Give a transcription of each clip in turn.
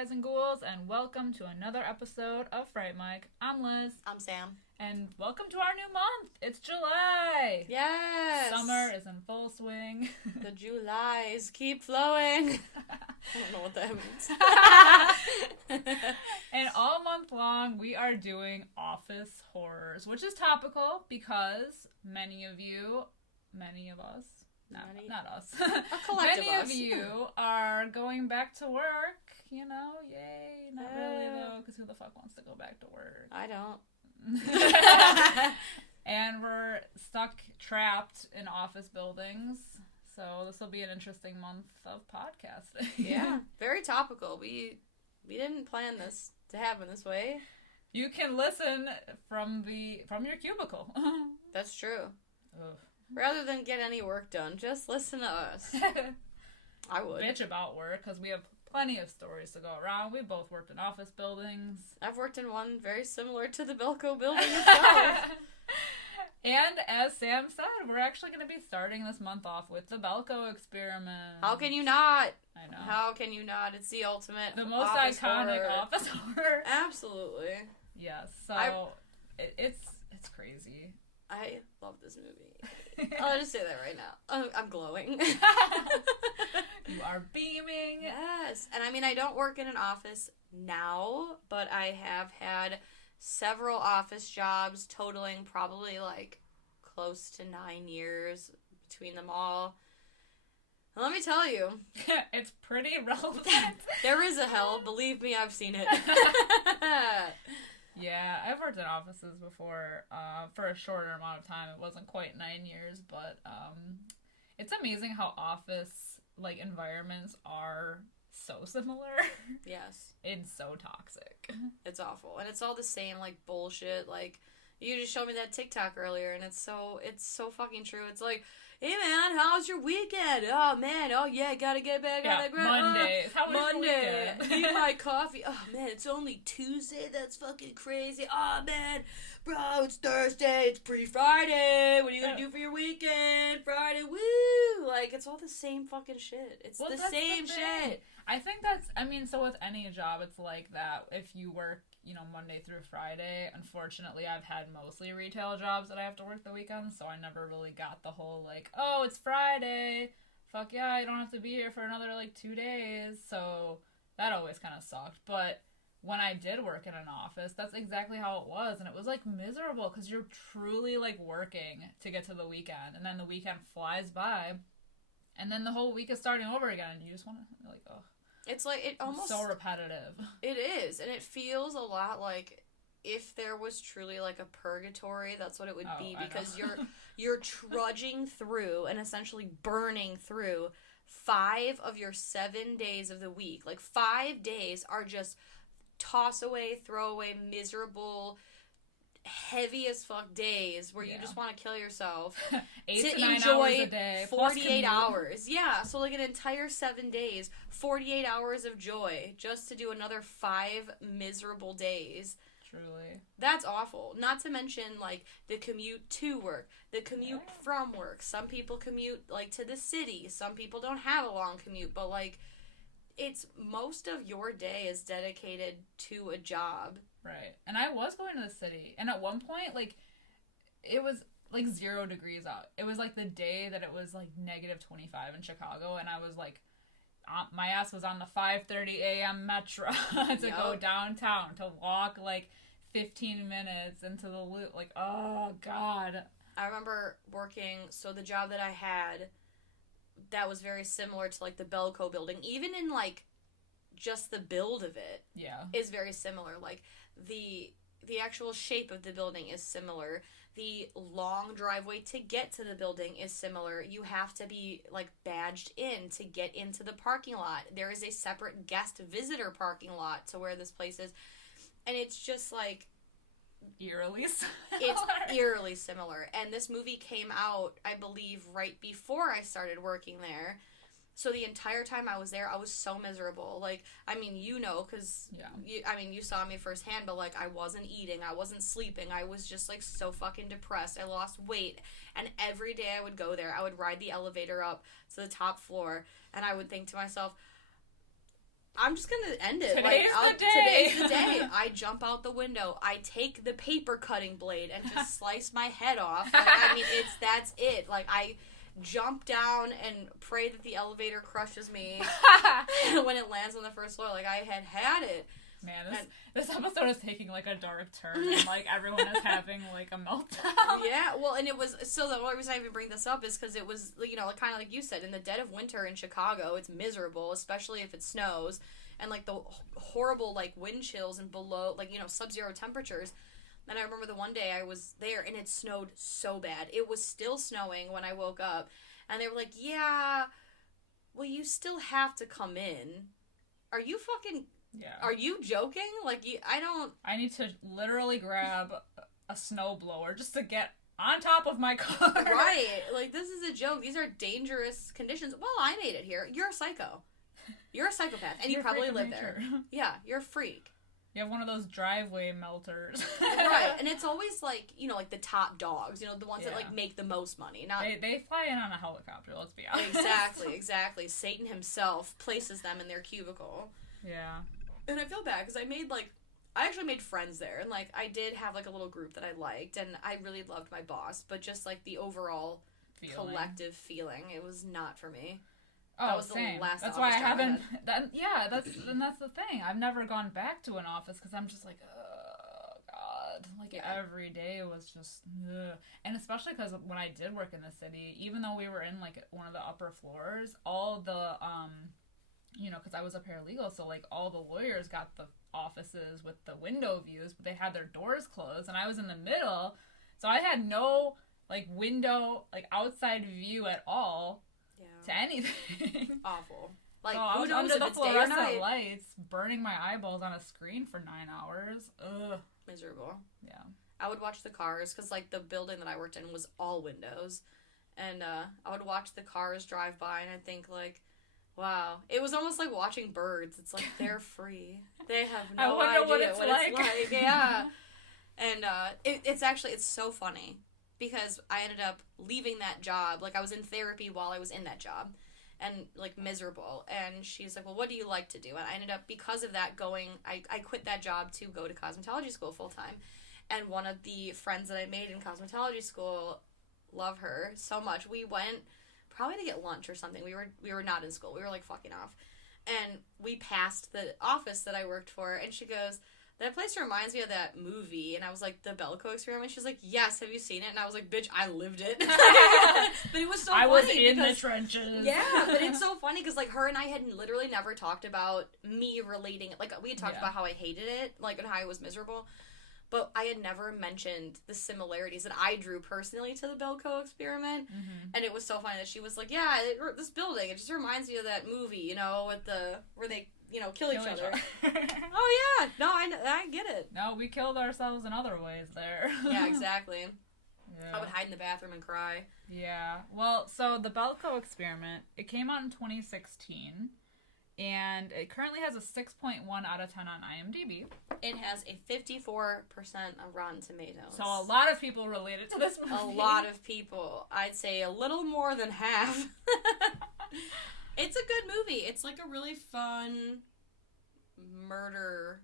guys and ghouls, and welcome to another episode of Fright Mic. I'm Liz. I'm Sam. And welcome to our new month. It's July. Yes. Summer is in full swing. The Julys keep flowing. I don't know what that means. And all month long, we are doing office horrors, which is topical because many of us, not us, A collective many us. of you are going back to work, you know, yay. Not really though, because who the fuck wants to go back to work? I don't. And we're trapped in office buildings, so this will be an interesting month of podcasting. Yeah, very topical. We didn't plan this to happen this way. You can listen from your cubicle. That's true. Ugh. Rather than get any work done, just listen to us. I would. Bitch about work, because we have plenty of stories to go around. We both worked in office buildings. I've worked in one very similar to the Belko building itself. And as Sam said, we're actually going to be starting this month off with the Belko Experiment. How can you not? I know. How can you not? It's the ultimate The most office iconic horror. office horror. Absolutely. Yes, so it's crazy. I love this movie. I'll just say that right now. I'm glowing. You are beaming. Yes. And I mean, I don't work in an office now, but I have had several office jobs totaling probably like close to 9 years between them all. And let me tell you, It's pretty relevant. there is a hell. Believe me, I've seen it. Yeah, I've worked in offices before for a shorter amount of time. It wasn't quite 9 years, but it's amazing how office environments are so similar. Yes. It's so toxic. It's awful. And it's all the same, bullshit. You just showed me that TikTok earlier, and it's so fucking true. It's like, hey, man, how's your weekend? Oh, man, oh, yeah, gotta get back on the grind. Mondays. How was your Monday. weekend? Need my coffee. Oh, man, it's only Tuesday? That's fucking crazy. Oh, man, bro, it's Thursday. It's pre-Friday. What are you gonna do for your weekend? Friday, woo! It's all the same fucking shit. It's the same shit. I think so with any job, it's like that. If you work, Monday through Friday, unfortunately, I've had mostly retail jobs that I have to work the weekends, so I never really got the whole, oh, it's Friday. Fuck yeah, I don't have to be here for another, 2 days. So that always kind of sucked. But when I did work in an office, that's exactly how it was. And it was, miserable because you're truly, working to get to the weekend. And then the weekend flies by. And then the whole week is starting over again. And you just want to, oh. It's it almost... so repetitive. It is. And it feels a lot like if there was truly, a purgatory, that's what it would be. Because you're trudging through and essentially burning through 5 of your 7 days of the week. 5 days are just toss away, throw away, miserable, heavy as fuck days where you just want to kill yourself 8 to 9 enjoy hours a day, 48 hours. Yeah, so an entire 7 days, 48 hours of joy just to do another 5 miserable days. Truly. That's awful. Not to mention the commute to work, the commute from work. Some people commute to the city. Some people don't have a long commute, but it's most of your day is dedicated to a job. Right. And I was going to the city. And at one point, it was 0 degrees out. It was the day that it was negative 25 in Chicago. And I was my ass was on the 5:30 a.m. metro to go downtown, to walk 15 minutes into the loop. Oh, God. I remember working, so the job that I had, that was very similar to the Belko building. Even in just the build of it is very similar. The actual shape of the building is similar. The long driveway to get to the building is similar. You have to be badged in to get into the parking lot. There is a separate guest visitor parking lot to where this place is. And it's just eerily similar. It's eerily similar. And this movie came out, I believe, right before I started working there. So the entire time I was there, I was so miserable. Because, you saw me firsthand, but, I wasn't eating, I wasn't sleeping, I was just, so fucking depressed. I lost weight, and every day I would go there, I would ride the elevator up to the top floor, and I would think to myself, I'm just gonna end it. Today's the day. Today's the day. I jump out the window. I take the paper cutting blade and just slice my head off. Like, I mean, that's it. Like, I jump down and pray that the elevator crushes me when it lands on the first floor. Like, I had it. Man, this episode is taking, like, a dark turn, and, like, everyone is having, like, a meltdown. Yeah, well, and it was, so the only reason I even bring this up is because it was, you know, kind of like you said, in the dead of winter in Chicago, it's miserable, especially if it snows, and, like, the horrible, like, wind chills and below, like, you know, sub-zero temperatures. And I remember the one day I was there, and it snowed so bad. It was still snowing when I woke up, and they were like, yeah, well, you still have to come in. Are you fucking... Yeah. Are you joking? Like, I need to literally grab a snowblower just to get on top of my car. Right. Like, this is a joke. These are dangerous conditions. Well, I made it here. You're a psycho. You're a psychopath. And you probably live there. Yeah, you're a freak. You have one of those driveway melters. Right. And it's always, like, you know, like the top dogs. You know, the ones that, like, make the most money. Not They fly in on a helicopter, let's be honest. Exactly. Satan himself places them in their cubicle. Yeah. And I feel bad because I actually made friends there, and, like, I did have, like, a little group that I liked, and I really loved my boss, but just, like, the overall collective feeling, it was not for me. Oh, that was same. The last. That's why I haven't. That's the thing. I've never gone back to an office because I'm just like, oh god, like every day was just, ugh. And especially because when I did work in the city, even though we were in, like, one of the upper floors, all the you know, because I was a paralegal, so, like, all the lawyers got the offices with the window views, but they had their doors closed, and I was in the middle, so I had no, like, window, like, outside view at all to anything. Awful. Like, so I was under the fluorescent lights, burning my eyeballs on a screen for 9 hours. Ugh. Miserable. Yeah. I would watch the cars, because, like, the building that I worked in was all windows, and I would watch the cars drive by, and I'd think, like, wow. It was almost like watching birds. It's like, they're free. They have no idea what it's like. Yeah. And it's so funny because I ended up leaving that job. Like, I was in therapy while I was in that job and, like, miserable. And she's like, well, what do you like to do? And I ended up, because of that, I quit that job to go to cosmetology school full time. And one of the friends that I made in cosmetology school, love her so much. We went probably to get lunch or something. We were not in school. We were, like, fucking off. And we passed the office that I worked for, and she goes, that place reminds me of that movie. And I was like, the Belko Experiment? She's like, yes, have you seen it? And I was like, bitch, I lived it. But it was so funny. I was in the trenches. Yeah, but it's so funny because, like, her and I had literally never talked about me relating. Like, we had talked about how I hated it, like, and how I was miserable. But I had never mentioned the similarities that I drew personally to the Belko Experiment. Mm-hmm. And it was so funny that she was like, yeah, this building, it just reminds me of that movie, you know, where they, you know, kill each other. Oh, yeah. No, I get it. No, we killed ourselves in other ways there. Yeah, exactly. Yeah. I would hide in the bathroom and cry. Yeah. Well, so the Belko Experiment, it came out in 2016. And it currently has a 6.1 out of 10 on IMDb. It has a 54% on Rotten Tomatoes. So a lot of people related to this movie. A lot of people. I'd say a little more than half. It's a good movie. It's like a really fun murder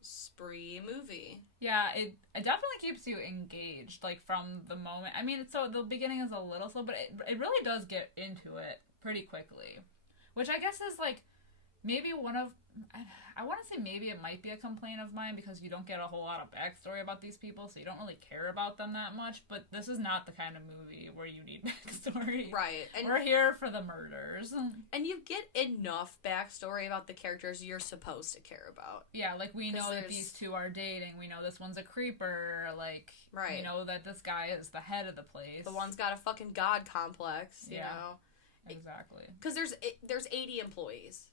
spree movie. Yeah, it definitely keeps you engaged, like, from the moment. I mean, so the beginning is a little slow, but it really does get into it pretty quickly. Which I guess is, like, maybe I want to say maybe it might be a complaint of mine because you don't get a whole lot of backstory about these people, so you don't really care about them that much, but this is not the kind of movie where you need backstory. Right. And we're here for the murders. And you get enough backstory about the characters you're supposed to care about. Yeah, like, we know that these two are dating, we know this one's a creeper, like, we know that this guy is the head of the place. The one's got a fucking god complex, you know? Exactly. Because there's 80 employees.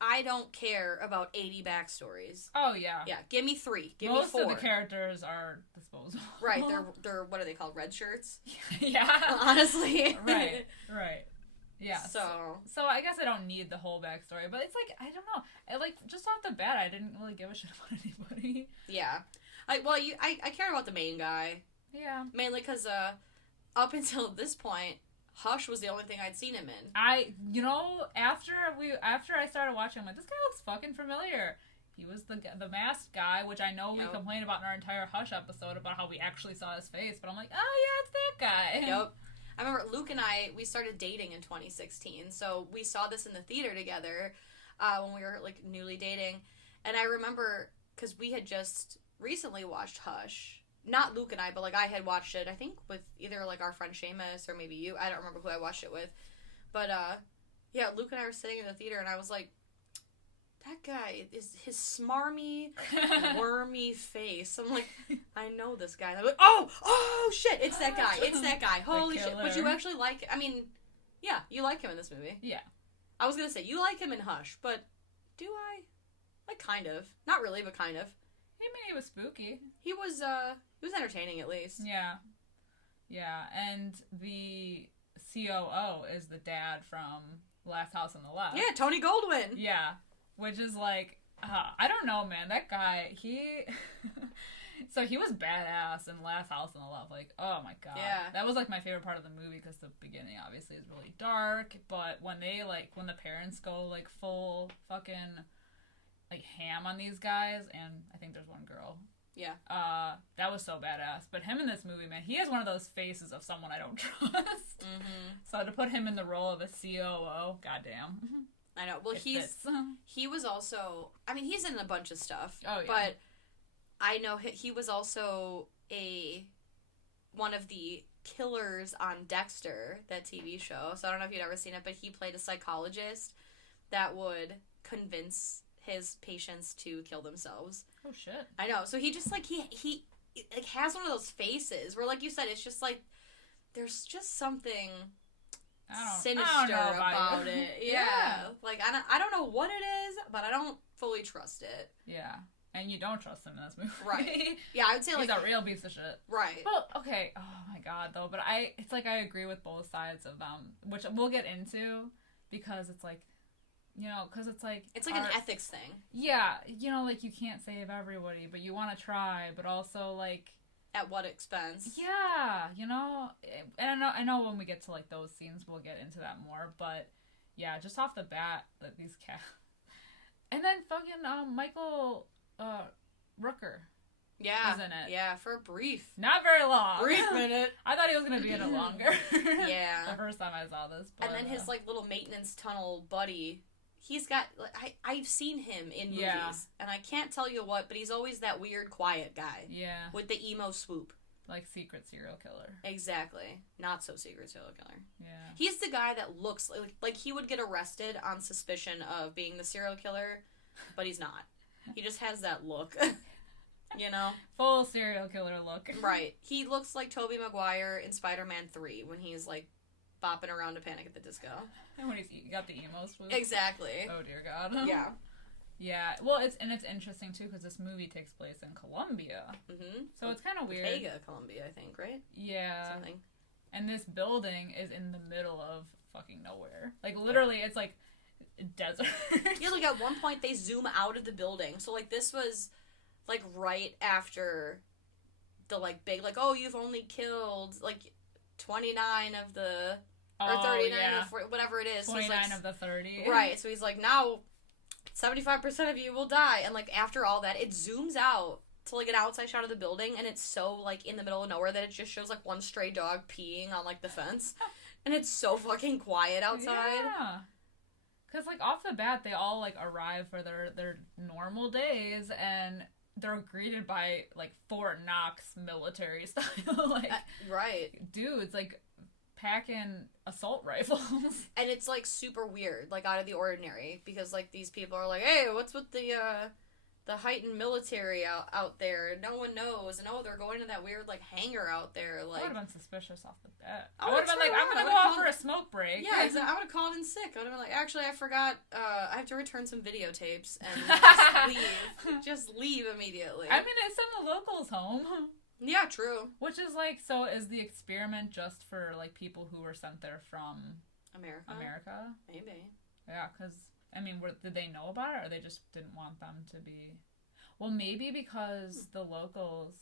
I don't care about 80 backstories. Oh, yeah. Yeah, give me 3. Give me 4. Most of the characters are disposable. Right, they're what are they called? Red shirts? Yeah. Honestly. Right. Yeah. So I guess I don't need the whole backstory, but it's like, I don't know. Just off the bat, I didn't really give a shit about anybody. Yeah. I care about the main guy. Yeah. Mainly because up until this point, Hush was the only thing I'd seen him in. After I started watching, I'm like, this guy looks fucking familiar. He was the masked guy, which I know we complained about in our entire Hush episode about how we actually saw his face, but I'm like, oh yeah, it's that guy. Yep. I remember Luke and I, we started dating in 2016, so we saw this in the theater together when we were, like, newly dating, and I remember, because we had just recently watched Hush. Not Luke and I, but, like, I had watched it, I think, with either, like, our friend Seamus or maybe you. I don't remember who I watched it with. But, yeah, Luke and I were sitting in the theater, and I was like, that guy, is his smarmy, wormy face. I'm like, I know this guy. And I'm like, oh, shit, it's that guy. It's that guy. Holy shit. But you actually like, I mean, yeah, you like him in this movie. Yeah. I was going to say, you like him in Hush, but do I? Like, kind of. Not really, but kind of. I mean, he was spooky. He was entertaining, at least. Yeah. Yeah, and the COO is the dad from Last House on the Left. Yeah, Tony Goldwyn. Yeah, which is like, I don't know, man. That guy, so he was badass in Last House on the Left. Like, oh my god. Yeah. That was, like, my favorite part of the movie, because the beginning, obviously, is really dark, but when the parents go, like, full fucking, like, ham on these guys, and I think there's one girl. Yeah. That was so badass. But him in this movie, man, he has one of those faces of someone I don't trust. Mm-hmm. So to put him in the role of a COO, goddamn. I know. Well, he was also, I mean, he's in a bunch of stuff. Oh, yeah. But I know he was also one of the killers on Dexter, that TV show. So I don't know if you'd ever seen it, but he played a psychologist that would convince his patients to kill themselves. Oh shit. I know. So he just, like, he like has one of those faces where, like you said, it's just like there's just something sinister about it. Yeah. Like I don't know what it is, but I don't fully trust it. Yeah. And you don't trust him in this movie. Right. Yeah, I would say, like, he's a real piece of shit. Right. Well, okay. Oh my god, though. But it's like I agree with both sides of them, which we'll get into, because it's like, because it's like an ethics thing. Yeah, like, you can't save everybody, but you want to try, but also, like, at what expense? Yeah, and I know when we get to, like, those scenes, we'll get into that more, but yeah, just off the bat, that these cats, and then fucking Michael Rooker. Yeah, was in it. Yeah, for a brief. Not very long. Brief minute. I thought he was gonna be in it longer. Yeah. The first time I saw this. But, and then his, like, little maintenance tunnel buddy. He's got, like, I've seen him in movies, and I can't tell you what, but he's always that weird, quiet guy. Yeah. With the emo swoop. Like secret serial killer. Exactly. Not so secret serial killer. Yeah. He's the guy that looks like he would get arrested on suspicion of being the serial killer, but he's not. He just has that look. Full serial killer look. Right. He looks like Tobey Maguire in Spider-Man 3 when he's, like, bopping around to Panic at the Disco. And when he's got the emo swoop. Exactly. Oh, dear God. Yeah. Yeah. Well, it's interesting, too, because this movie takes place in Colombia. Mm-hmm. So it's kind of weird. Vega, Colombia, I think, right? Yeah. Something. And this building is in the middle of fucking nowhere. Like, literally, it's, like, desert. Yeah, like, at one point, they zoom out of the building. So, like, this was, like, right after the, like, big, like, oh, you've only killed, like, 29 of the... Or 39 or 40, whatever it is. 29 so he's like, of the 30. Right, so he's like, now 75% of you will die. And, like, after all that, it zooms out to, like, an outside shot of the building, and it's so, like, in the middle of nowhere that it just shows, like, one stray dog peeing on, like, the fence. And it's so fucking quiet outside. Yeah. Because, like, off the bat, they all, like, arrive for their normal days, and they're greeted by, like, Fort Knox military style. Like, right. Dudes, like, packing assault rifles. And it's, like, super weird, like, out of the ordinary, because, like, these people are like, hey, what's with the heightened military out there? No one knows. And, oh, they're going to that weird, like, hangar out there. Like, I would have been suspicious off the bat. I would have been like, I'm going to go out for a smoke break. Yeah, exactly. I would have called in sick. I would have been like, actually, I forgot, I have to return some videotapes, and just leave. Just leave immediately. I mean, they send the locals home. Yeah, true. Which is, like, so is the experiment just for, like, people who were sent there from America? Maybe. Yeah, because, I mean, did they know about it, or they just didn't want them to be... Well, maybe because the locals,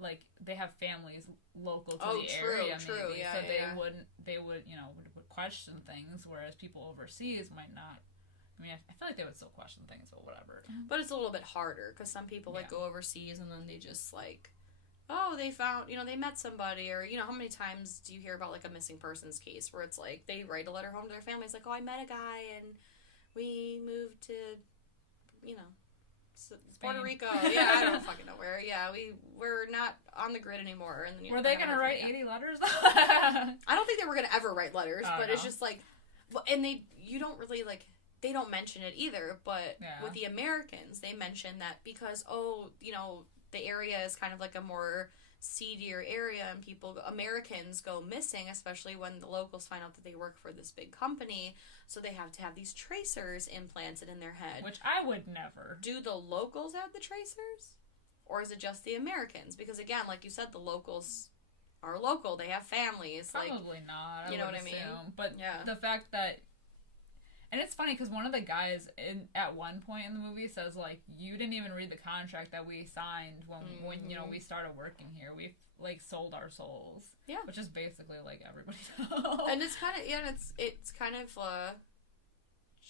like, they have families local to the area, maybe, yeah, so they would, you know, would question things, whereas people overseas might not. I mean, I feel like they would still question things, but whatever. But it's a little bit harder, because some people, like, go overseas, and then they just, like, oh, they found, you know, they met somebody, or, you know, how many times do you hear about, like, a missing persons case, where it's, like, they write a letter home to their family, it's like, oh, I met a guy, and we moved to, you know, Puerto Rico. Yeah, I don't fucking know where. Yeah, we're not on the grid anymore. And then were they gonna write 80 letters? I don't think they were gonna ever write letters, but it's just like, and you don't really like. They don't mention it either, but with the Americans, they mention that because you know, the area is kind of like a more seedier area, and Americans go missing, especially when the locals find out that they work for this big company, so they have to have these tracers implanted in their head. Which I would never. Do the locals have the tracers? Or is it just the Americans? Because again, like you said, the locals are local. They have families. Probably not. You know what I mean? But the fact that... And it's funny, because one of the guys at one point in the movie says, like, you didn't even read the contract that we signed when you know, we started working here. We've, like, sold our souls. Yeah. Which is basically, like, everybody knows. And it's kind of, it's kind of,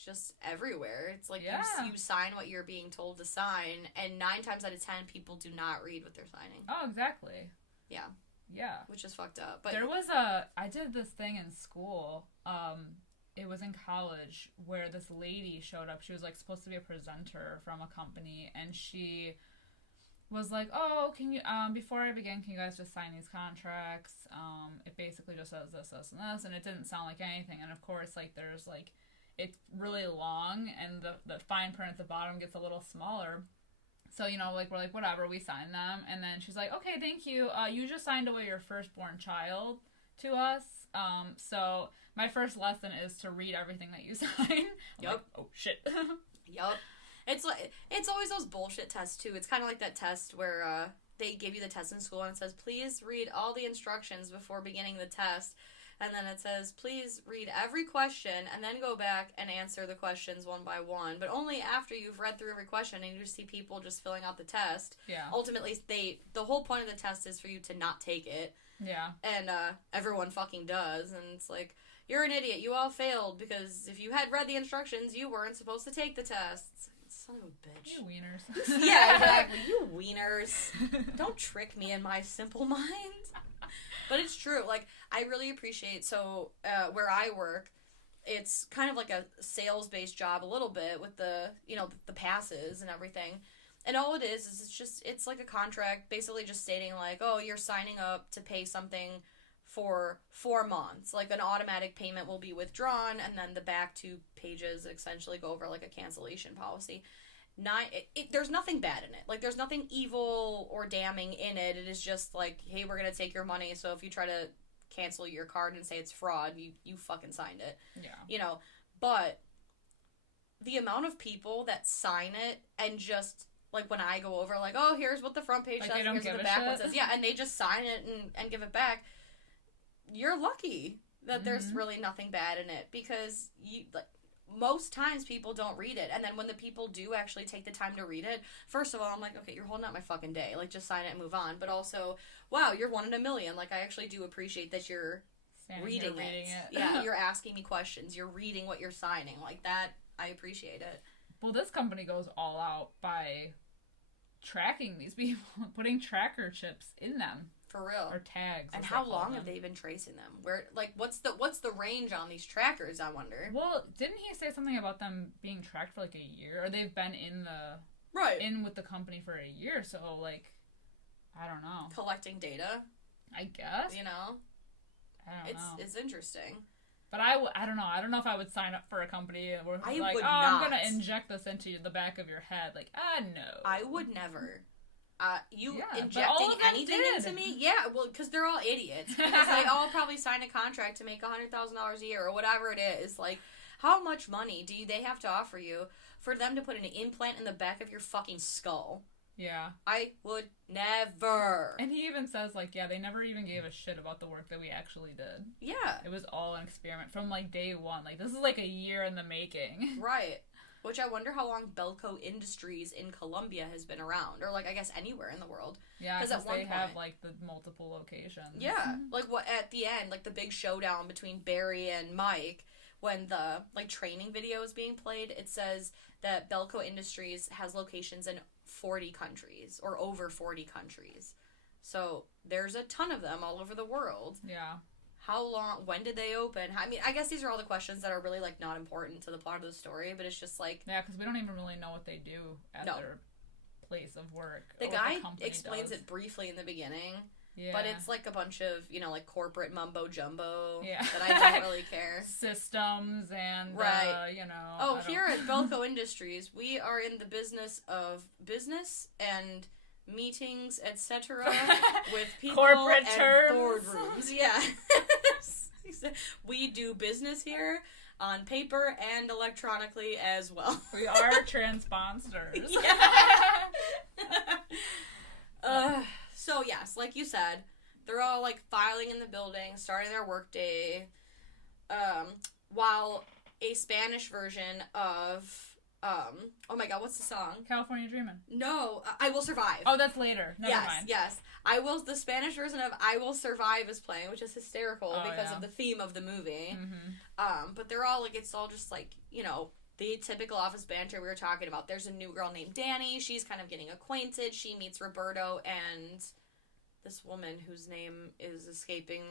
just everywhere. It's like, you sign what you're being told to sign, and 9 times out of 10, people do not read what they're signing. Oh, exactly. Yeah. Yeah. Which is fucked up. But there was I did this thing in school, it was in college, where this lady showed up. She was, like, supposed to be a presenter from a company, and she was like, oh, can you, before I begin, can you guys just sign these contracts? It basically just says this, this, and this, and it didn't sound like anything. And, of course, like, there's, like, it's really long, and the fine print at the bottom gets a little smaller. So, you know, like, we're like, whatever, we sign them. And then she's like, okay, thank you. You just signed away your firstborn child to us. So my first lesson is to read everything that you sign. Yep. Like, oh, shit. Yep. It's like, it's always those bullshit tests, too. It's kind of like that test where they give you the test in school, and it says, please read all the instructions before beginning the test. And then it says, please read every question and then go back and answer the questions one by one. But only after you've read through every question and you see people just filling out the test. Yeah. Ultimately, the whole point of the test is for you to not take it. Yeah. And everyone fucking does. And it's like, you're an idiot. You all failed because if you had read the instructions, you weren't supposed to take the tests. Son of a bitch. You wieners. Yeah, exactly. You wieners. Don't trick me in my simple mind. But it's true. Like, I really appreciate, so, where I work, it's kind of like a sales-based job a little bit with the, you know, the passes and everything. And all it is it's like a contract basically just stating, like, oh, you're signing up to pay something for 4 months. Like, an automatic payment will be withdrawn, and then the back 2 pages essentially go over, like, a cancellation policy. There's nothing bad in it. Like, there's nothing evil or damning in it. It is just like, hey, we're gonna take your money, so if you try to cancel your card and say it's fraud, you fucking signed it. Yeah. You know, but the amount of people that sign it and just, like, when I go over, like, oh, here's what the front page says, here's what the back one says. Yeah, and they just sign it and give it back. You're lucky that there's really nothing bad in it, because most times people don't read it, and then when the people do actually take the time to read it, first of all, I'm like, okay, you're holding up my fucking day, like, just sign it and move on. But also, wow, you're 1 in a million. Like, I actually do appreciate that you're reading it. Yeah, you're asking me questions, you're reading what you're signing. Like, that, I appreciate it. Well, this company goes all out by tracking these people, putting tracker chips in them. For real. Or tags. And how long have they been tracing them? Where, like, what's the range on these trackers, I wonder? Well, didn't he say something about them being tracked for, like, a year? Or they've been in with the company for a year, so, like, I don't know. Collecting data? I guess. You know? I don't know. It's interesting. But I don't know. I don't know if I would sign up for a company where it's like, would not. I'm going to inject this into the back of your head. Like, no. I would never. Injecting anything into me? Yeah, well, because they're all idiots. Because they all probably sign a contract to make $100,000 a year or whatever it is. Like, how much money do they have to offer you for them to put an implant in the back of your fucking skull? Yeah. I would never. And he even says, like, yeah, they never even gave a shit about the work that we actually did. Yeah. It was all an experiment from, like, day one. Like, this is, like, a year in the making. Right. Which I wonder how long Belko Industries in Colombia has been around, or like I guess anywhere in the world. Yeah, because they have like the multiple locations. Yeah, like what at the end, like the big showdown between Barry and Mike, when the like training video is being played, it says that Belko Industries has locations in 40 countries or over 40 countries. So there's a ton of them all over the world. Yeah. How long, when did they open? I mean, I guess these are all the questions that are really, like, not important to the plot of the story, but it's just, like... Yeah, because we don't even really know what they do at their place of work. The guy explains it briefly in the beginning, but it's, like, a bunch of, you know, like, corporate mumbo-jumbo that I don't really care. Systems and, you know... Oh, here at Belko Industries, we are in the business of business and... meetings, etc., with people corporate and terms. Boardrooms. Yeah. We do business here on paper and electronically as well. We are transponsters. So yes, like you said, they're all like filing in the building, starting their workday, while a Spanish version of oh my god, what's the song? California Dreamin'. No, I Will Survive. Oh, that's later. Never mind. Yes. The Spanish version of I Will Survive is playing, which is hysterical because of the theme of the movie. Mm-hmm. But they're all, like, it's all just, like, you know, the typical office banter we were talking about. There's a new girl named Danny. She's kind of getting acquainted. She meets Roberto and... this woman whose name is escaping.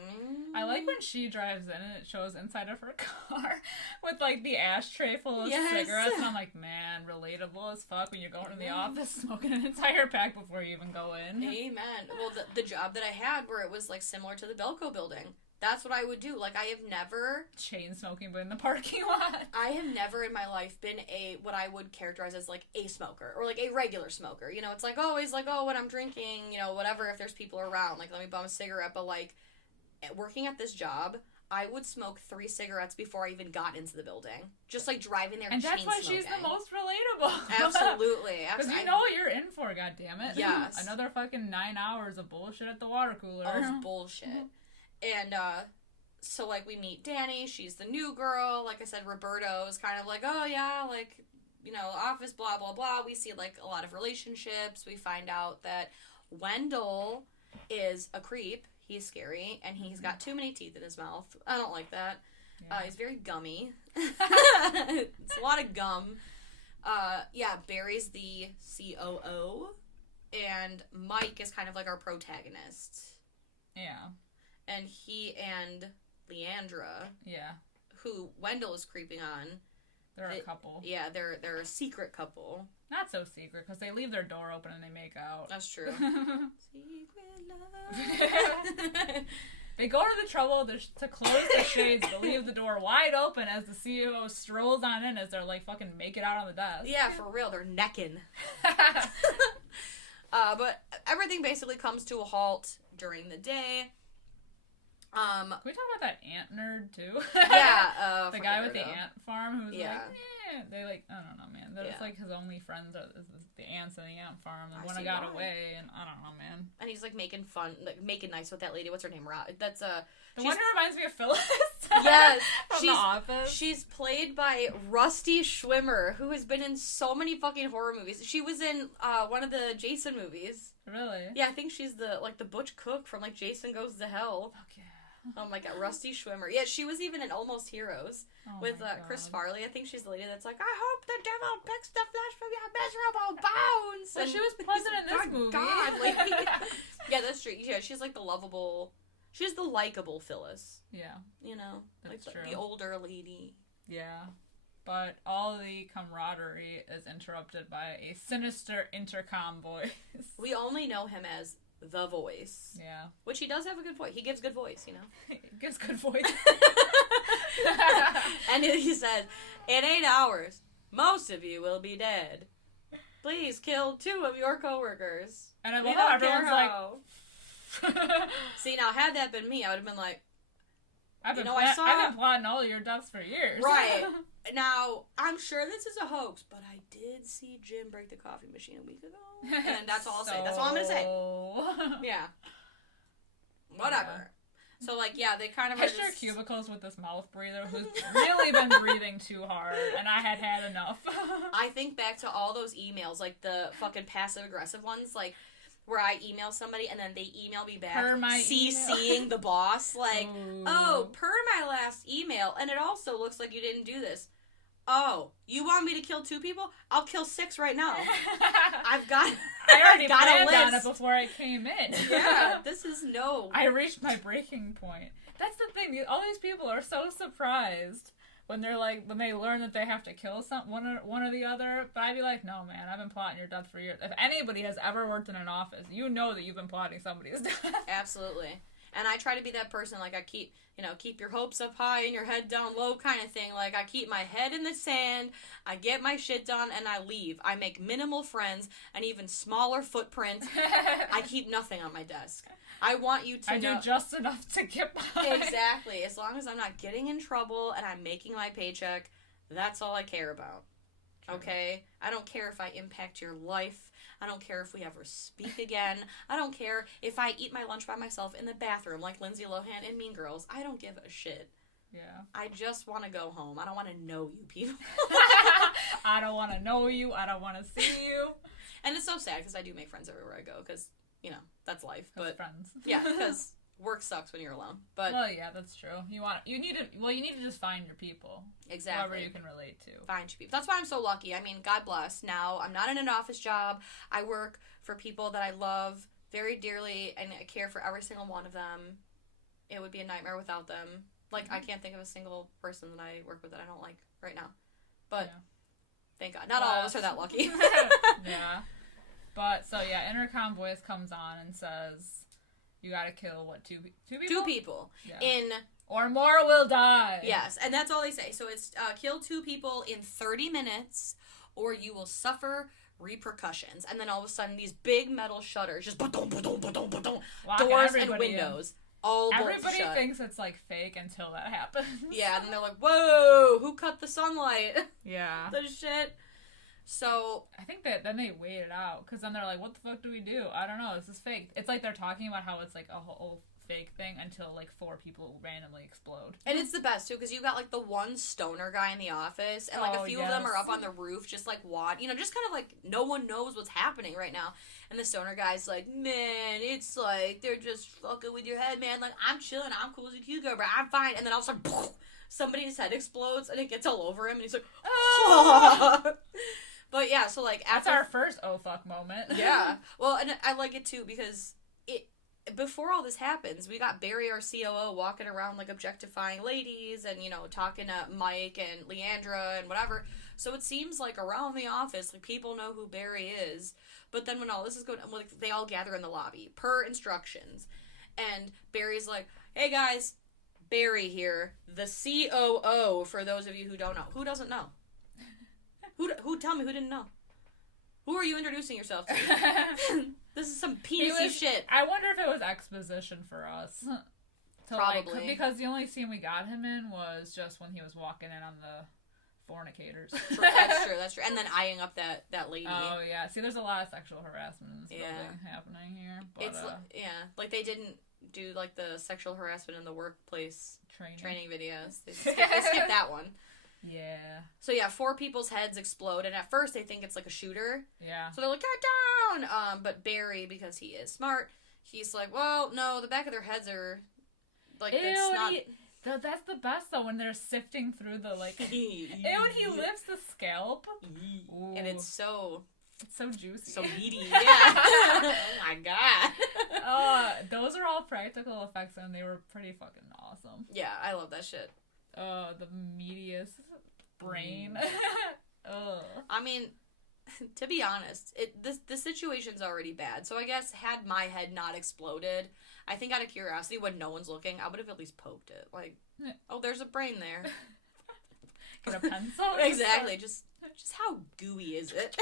I like when she drives in and it shows inside of her car with, like, the ashtray full of cigarettes. And I'm like, man, relatable as fuck when you're going to the office smoking an entire pack before you even go in. Amen. Well, the job that I had where it was, like, similar to the Belko building, that's what I would do. Like, I have never... chain smoking, but in the parking lot. I have never in my life been what I would characterize as, like, a smoker. Or, like, a regular smoker. You know, it's, like, always, like, oh, when I'm drinking, you know, whatever, if there's people around, like, let me bum a cigarette. But, like, working at this job, I would smoke 3 cigarettes before I even got into the building. Just, like, driving there and chain smoking. And that's why she's the most relatable. Absolutely. Because you know what you're in for, goddammit. Yes. Another fucking 9 hours of bullshit at the water cooler. Of bullshit. And, so, like, we meet Danny, she's the new girl, like I said, Roberto's kind of like, oh, yeah, like, you know, office, blah, blah, blah, we see, like, a lot of relationships, we find out that Wendell is a creep, he's scary, and he's got too many teeth in his mouth, I don't like that, he's very gummy, it's a lot of gum, Barry's the COO, and Mike is kind of like our protagonist. Yeah. And he and Leandra, who Wendell is creeping on. They're a couple. Yeah, they're a secret couple. Not so secret, because they leave their door open and they make out. That's true. Secret love. They go to the trouble to close the shades, but leave the door wide open as the CEO strolls on in as they're, like, fucking making out on the desk. Yeah, for real. They're necking. But everything basically comes to a halt during the day. Can we talk about that ant nerd too? Yeah, the guy with the ant farm who's like, they like, I don't know, man. It's like his only friends are the ants in the ant farm. And one got away, and I don't know, man. And he's like making fun, like making nice with that lady. What's her name? That's the one who reminds me of Phyllis. Yes, from The Office. She's played by Rusty Schwimmer, who has been in so many fucking horror movies. She was in one of the Jason movies. Really? Yeah, I think she's the butch cook from like Jason Goes to Hell. Okay. Oh my god, Rusty Schwimmer. Yeah, she was even in Almost Heroes with Chris Farley. I think she's the lady that's like, I hope the devil picks the flesh from your miserable bones. Well, she was pleasant in this movie. God, like, yeah, that's true. Yeah, she's like the lovable, she's the likable Phyllis. Yeah. You know? That's like true. The older lady. Yeah. But all the camaraderie is interrupted by a sinister intercom voice. We only know him as the voice. Yeah. Which he does have a good voice. He gives good voice, you know? He gives good voice. And he says, in 8 hours, most of you will be dead. Please kill 2 of your coworkers. And I love how everyone's like... See, now, had that been me, I would have been like, I've been plotting all your deaths for years. Right. Now, I'm sure this is a hoax, but I did see Jim break the coffee machine a week ago. And that's all I'll say. That's all I'm going to say. Yeah. Whatever. So, like, yeah, they kind of Picture cubicles with this mouth breather who's really been breathing too hard, and I had enough. I think back to all those emails, like the fucking passive-aggressive ones, like, where I email somebody and then they email me back, CCing the boss, like, oh, per my last email, and it also looks like you didn't do this. Oh, you want me to kill 2 people? I'll kill 6 right now. I already planned on it before I came in. Yeah, this is no. I reached my breaking point. That's the thing. All these people are so surprised when they learn that they have to kill one or the other. But I'd be like, no, man, I've been plotting your death for years. If anybody has ever worked in an office, you know that you've been plotting somebody's death. Absolutely. And I try to be that person, like, I keep your hopes up high and your head down low kind of thing. Like, I keep my head in the sand, I get my shit done, and I leave. I make minimal friends, an even smaller footprint. I keep nothing on my desk. I want you to know. I do just enough to get by. Exactly. As long as I'm not getting in trouble and I'm making my paycheck, that's all I care about. Okay? I don't care if I impact your life. I don't care if we ever speak again. I don't care if I eat my lunch by myself in the bathroom like Lindsay Lohan in Mean Girls. I don't give a shit. Yeah. I just want to go home. I don't want to know you people. I don't want to know you. I don't want to see you. And it's so sad because I do make friends everywhere I go because, that's life. But friends. Yeah, because work sucks when you're alone. But well, yeah, that's true. You need to just find your people. Exactly. Whoever you can relate to. Find your people. That's why I'm so lucky. I mean, God bless. Now, I'm not in an office job. I work for people that I love very dearly, and I care for every single one of them. It would be a nightmare without them. Like, I can't think of a single person that I work with that I don't like right now. But, thank God. Not all of us are that lucky. Yeah. But, so, yeah, intercom voice comes on and says, you gotta kill, what, 2 people? 2 people. Yeah. Or more will die. Yes, and that's all they say. So it's kill 2 people in 30 minutes, or you will suffer repercussions. And then all of a sudden, these big metal shutters just doors and windows. All everybody shut. Thinks it's like fake until that happens. Yeah, and then they're like, whoa, who cut the sunlight? Yeah. The shit. So I think that then they wait it out, because then they're like, what the fuck do we do? I don't know, this is fake. It's like they're talking about how it's like a whole fake thing until like 4 people randomly explode. And it's the best too, because you got like the one stoner guy in the office, and like a few of them are up on the roof just like just kind of like no one knows what's happening right now. And the stoner guy's like, man, it's like they're just fucking with your head, man. Like, I'm chilling, I'm cool as a cucumber, I'm fine. And then all of a sudden, somebody's head explodes and it gets all over him, and he's like, oh. But yeah, so like after... That's our first oh fuck moment. Yeah. Well, and I like it too because before all this happens, we got Barry, our COO, walking around like objectifying ladies and, talking to Mike and Leandra and whatever. So it seems like around the office, like, people know who Barry is. But then when all this is going on, like, they all gather in the lobby per instructions. And Barry's like, hey guys, Barry here, the COO, for those of you who don't know. Who doesn't know? Who tell me who didn't know? Who are you introducing yourself to? This is some penis shit. I wonder if it was exposition for us. Probably. Because the only scene we got him in was just when he was walking in on the fornicators. That's true. And then eyeing up that lady. Oh, yeah. See, there's a lot of sexual harassment in this building happening here. But, it's, like, they didn't do, like, the sexual harassment in the workplace training videos. They skipped that one. Yeah. So, 4 people's heads explode, and at first they think it's, like, a shooter. Yeah. So they're like, get down! But Barry, because he is smart, he's like, well, no, the back of their heads are, like, it's not... That's the best, though, when they're sifting through the, like... and he lifts the scalp. Ooh. And it's so... It's so juicy. So meaty. Yeah. Oh, my God. Those are all practical effects, and they were pretty fucking awesome. Yeah, I love that shit. The meatiest brain. I mean, to be honest, the situation's already bad. So I guess had my head not exploded, I think out of curiosity, when no one's looking, I would have at least poked it. Like, oh, there's a brain there. Get a pencil? Exactly. Just how gooey is it?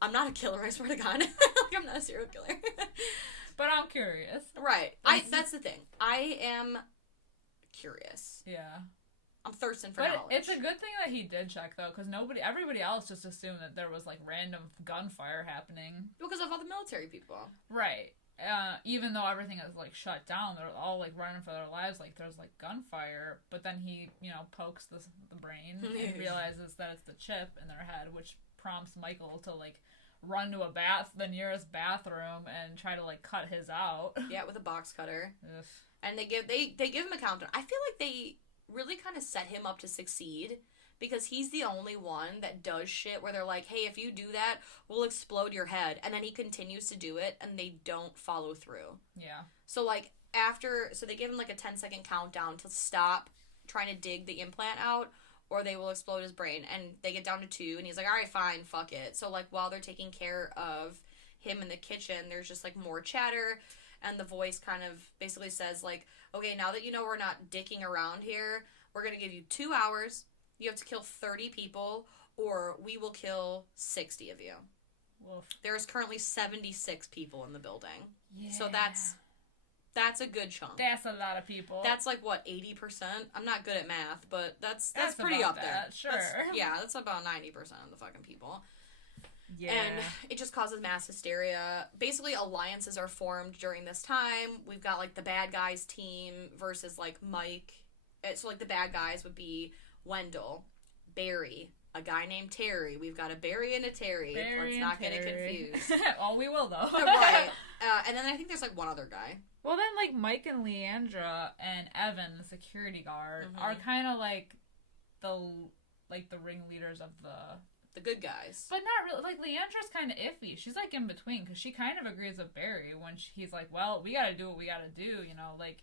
I'm not a killer, I swear to God. I'm not a serial killer. But I'm curious. Right. That's the thing. I am curious. Yeah. I'm thirsting for knowledge. It's a good thing that he did check, though, because everybody else just assumed that there was, like, random gunfire happening. Because of all the military people. Right. even though everything is, like, shut down, they're all, like, running for their lives, like, there's, like, gunfire, but then he, you know, pokes the brain and realizes that it's the chip in their head, which prompts Michael to, like, run to the nearest bathroom and try to, like, cut his out. Yeah, with a box cutter. Ugh. And they give him a countdown. I feel like they really kind of set him up to succeed, because he's the only one that does shit where they're like, hey, if you do that, we'll explode your head. And then he continues to do it, and they don't follow through. Yeah. So, like, so they give him, like, a 10-second countdown to stop trying to dig the implant out, or they will explode his brain. And they get down to 2, and he's like, all right, fine, fuck it. So, like, while they're taking care of him in the kitchen, there's just, like, more chatter, and the voice kind of basically says, like, okay, now that you know we're not dicking around here, we're going to give you 2 hours. You have to kill 30 people, or we will kill 60 of you. Woof. There's currently 76 people in the building. Yeah. So that's a good chunk. That's a lot of people. That's like, what, 80%? I'm not good at math, but that's pretty up there. Sure. That's about 90% of the fucking people. Yeah. And it just causes mass hysteria. Basically, alliances are formed during this time. We've got, like, the bad guys team versus, like, Mike. So, like, the bad guys would be Wendell, Barry, a guy named Terry. We've got a Barry and a Terry. Let's not get it confused. Oh, we will, though. Right. And then I think there's, like, one other guy. Well, then, like, Mike and Leandra and Evan, the security guard, are kind of, like, the ringleaders of the good guys. But not really. Like, Leandra's kind of iffy. She's, like, in between, because she kind of agrees with Barry when he's like, well, we gotta do what we gotta do, you know, like,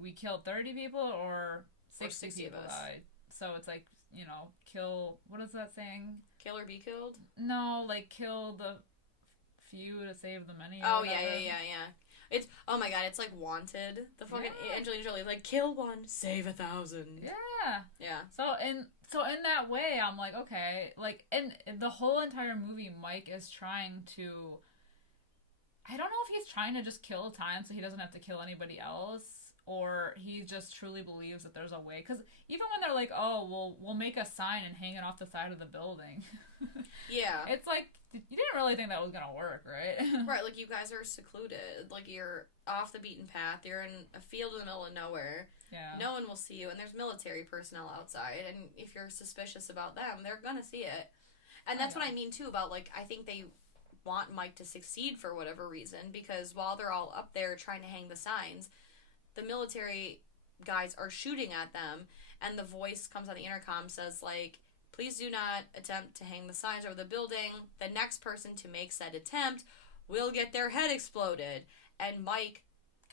we killed 30 people or 60 people died. So it's like, you know, kill, what is that saying? Kill or be killed? No, like, kill the few to save the many. Oh, yeah. It's, oh my god, it's like Wanted. The fucking Angelina Jolie, like, kill 1, save 1,000. Yeah. So in that way, I'm like, okay, like, and the whole entire movie, Mike is trying to, I don't know if he's trying to just kill time so he doesn't have to kill anybody else, or he just truly believes that there's a way. Because even when they're like, oh, we'll make a sign and hang it off the side of the building. Yeah. It's like, you didn't really think that was going to work, right? Right, like, you guys are secluded. Like, you're off the beaten path. You're in a field in the middle of nowhere. Yeah. No one will see you, and there's military personnel outside, and if you're suspicious about them, they're going to see it. And that's what I mean, too, about, like, I think they want Mike to succeed for whatever reason, because while they're all up there trying to hang the signs, the military guys are shooting at them, and the voice comes on the intercom, says, like, please do not attempt to hang the signs over the building. The next person to make said attempt will get their head exploded. And Mike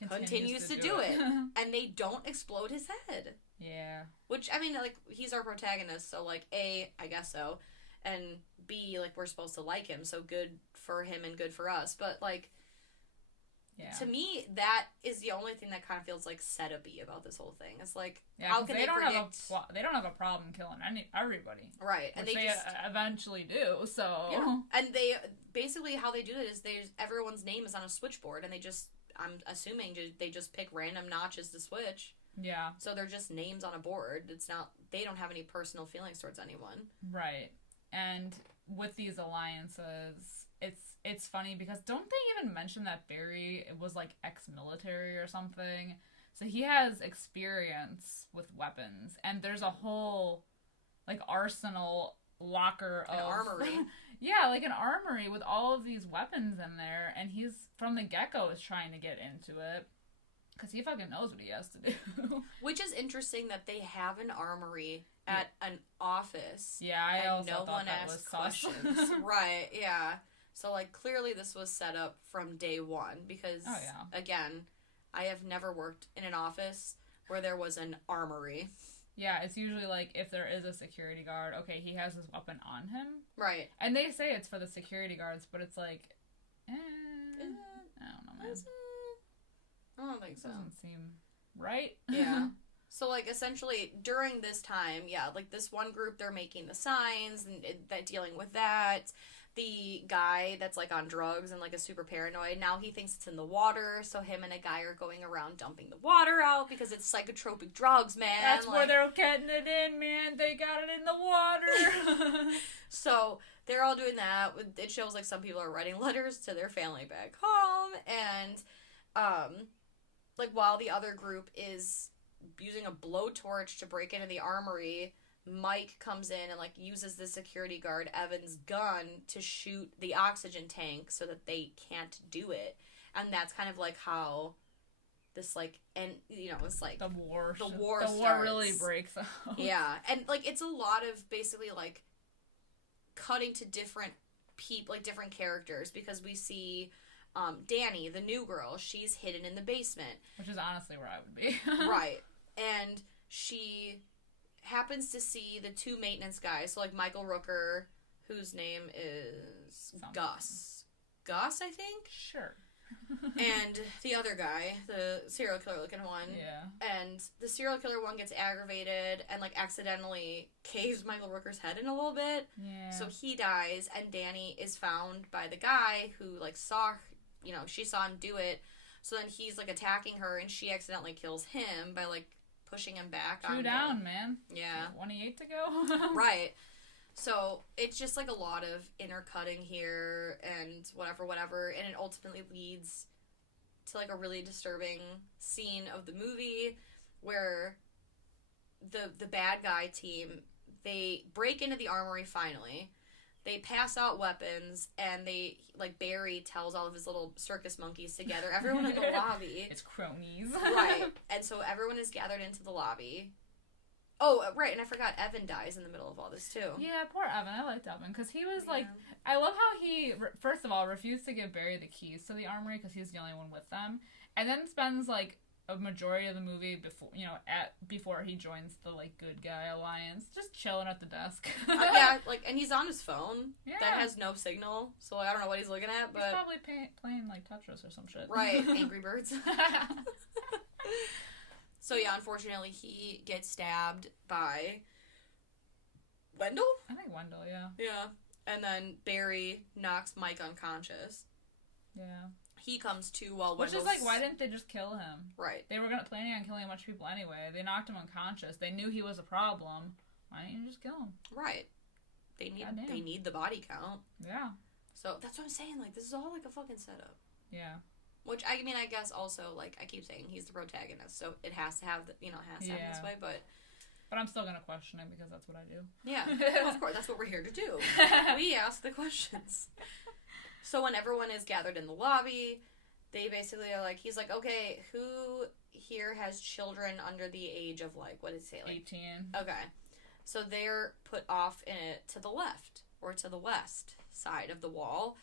continues to do it. And they don't explode his head. Yeah. Which, I mean, like, he's our protagonist, so, like, A, I guess so, and B, like, we're supposed to like him, so good for him and good for us. But, like, to me, that is the only thing that kind of feels, like, set-up-y about this whole thing. It's like, how can they predict... they don't have a problem killing everybody. Right. And they eventually do, so... Yeah. And they, basically, how they do it is everyone's name is on a switchboard, and they just, I'm assuming, they just pick random notches to switch. Yeah. So they're just names on a board. It's not, they don't have any personal feelings towards anyone. Right. And with these alliances, it's funny because don't they even mention that Barry was, like, ex-military or something? So he has experience with weapons, and there's a whole, like, arsenal locker of... An armory. Yeah, like an armory with all of these weapons in there, and he's, from the get-go, is trying to get into it. Because he fucking knows what he has to do. Which is interesting that they have an armory at an office. Yeah, I also no thought one that asks was questions. Right, yeah. So, like, clearly this was set up from day one. Because, again, I have never worked in an office where there was an armory. Yeah, it's usually, like, if there is a security guard, okay, he has his weapon on him. Right. And they say it's for the security guards, but it's like, I don't know, man. I don't think so. Doesn't seem right. Yeah. So, like, essentially, during this time, like, this one group, they're making the signs and that dealing with that. The guy that's, like, on drugs and, like, is super paranoid, now he thinks it's in the water, so him and a guy are going around dumping the water out because it's psychotropic drugs, man. That's where they're getting it in, man. They got it in the water. So they're all doing that. It shows, like, some people are writing letters to their family back home, and, like, while the other group is using a blowtorch to break into the armory, Mike comes in and, like, uses the security guard Evan's gun to shoot the oxygen tank so that they can't do it. And that's kind of, like, how this, like, and, you know, it's, like... The war starts. Really breaks out. Yeah. And, like, it's a lot of, basically, like, cutting to different people, like, different characters, because we see... Danny, the new girl, she's hidden in the basement. Which is honestly where I would be. Right. And she happens to see the two maintenance guys, so, like, Michael Rooker, whose name is something. Gus. Gus, I think? Sure. And the other guy, the serial killer looking one. Yeah. And the serial killer one gets aggravated and, like, accidentally caves Michael Rooker's head in a little bit. Yeah. So he dies, and Danny is found by the guy who, like, saw... You know, she saw him do it, so then he's, like, attacking her, and she accidentally kills him by, like, pushing him back. 2 down, man. Yeah. 28 to go. Right. So, it's just, like, a lot of intercutting here, and whatever, and it ultimately leads to, like, a really disturbing scene of the movie, where the bad guy team, they break into the armory finally. They pass out weapons, and they, like, Barry tells all of his little circus monkeys to gather everyone in the lobby. It's cronies. Right. And so everyone is gathered into the lobby. Oh, right, and I forgot, Evan dies in the middle of all this, too. Yeah, poor Evan. I liked Evan, because he was, like... Yeah. I love how he, first of all, refused to give Barry the keys to the armory, because he's the only one with them, and then spends, like, a majority of the movie before he joins the, like, good guy alliance, just chilling at the desk. Yeah, like, and he's on his phone that has no signal, so like, I don't know what he's looking at, but... He's probably playing, like, Tetris or some shit. Right, Angry Birds. So, yeah, unfortunately, he gets stabbed by... Wendell? I think Wendell, yeah. Yeah. And then Barry knocks Mike unconscious. Yeah. He comes to while Wendell's... Which is like, why didn't they just kill him? Right. They were planning on killing a bunch of people anyway. They knocked him unconscious. They knew he was a problem. Why didn't you just kill him? Right. They need the body count. Yeah. So, that's what I'm saying. Like, this is all, like, a fucking setup. Yeah. Which, I mean, I guess also, like, I keep saying he's the protagonist, so it has to have, happen this way, but... But I'm still gonna question it because that's what I do. Yeah, of course, that's what we're here to do. We ask the questions. So when everyone is gathered in the lobby, they basically are like, he's like, okay, who here has children under the age of, like, what did he say? Like, 18. Okay. So they're put off in it to the left, or to the west side of the wall.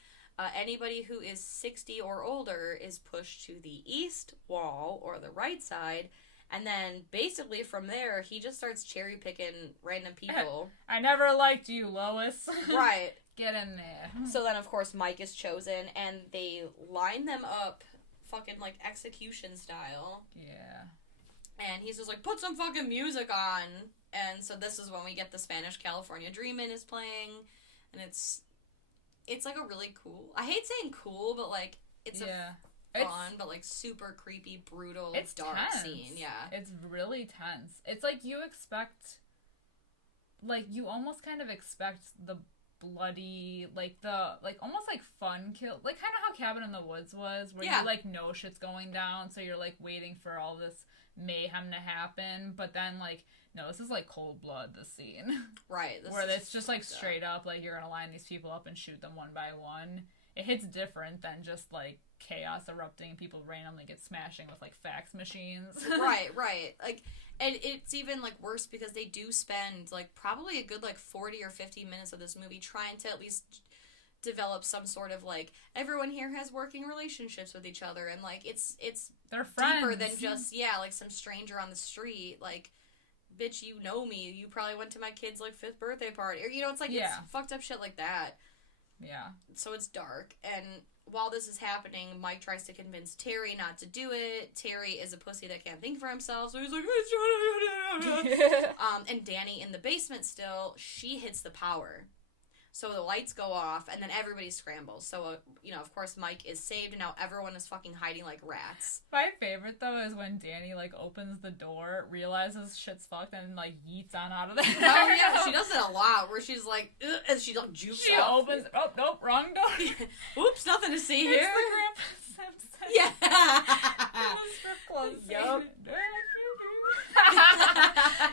Anybody who is 60 or older is pushed to the east wall, or the right side, and then basically from there, he just starts cherry-picking random people. I never liked you, Lois. Right. Get in there. So then, of course, Mike is chosen, and they line them up fucking, like, execution style. Yeah. And he's just like, put some fucking music on. And so this is when we get the Spanish California Dreamin' is playing, and it's like a really cool... I hate saying cool, but, like, it's fun, but, like, super creepy, brutal, dark tense. Scene. Yeah. It's really tense. It's like you expect... Like, you almost kind of expect the bloody, like, almost, like, fun kill... Like, kind of how Cabin in the Woods was, where you, like, know shit's going down, so you're, like, waiting for all this mayhem to happen, but then, like... No, this is, like, Cold Blood, this scene. Right. Where it's just, like, straight up, like, you're gonna line these people up and shoot them one by one. It hits different than just, like, chaos erupting and people randomly get smashing with, like, fax machines. Right. Like, and it's even, like, worse because they do spend, like, probably a good, like, 40 or 50 minutes of this movie trying to at least develop some sort of, like, everyone here has working relationships with each other, and, like, it's they're friends. Deeper than just, like, some stranger on the street, like... Bitch, you know me. You probably went to my kid's, like, 5th birthday party. Or, it's like, it's fucked up shit like that. Yeah. So it's dark. And while this is happening, Mike tries to convince Terry not to do it. Terry is a pussy that can't think for himself, so he's like... And Danny, in the basement still, she hits the power. So the lights go off, and then everybody scrambles. So, of course, Mike is saved, and now everyone is fucking hiding like rats. My favorite, though, is when Danny, like, opens the door, realizes shit's fucked, and, like, yeets on out of there. Oh, yeah, she does it a lot, where she's like, ugh, and she, like, jukes She off. opens, oh, nope, wrong door. Oops, nothing to see here. It's the Grandpa Simpson. Yeah. The strip club scene. Yup.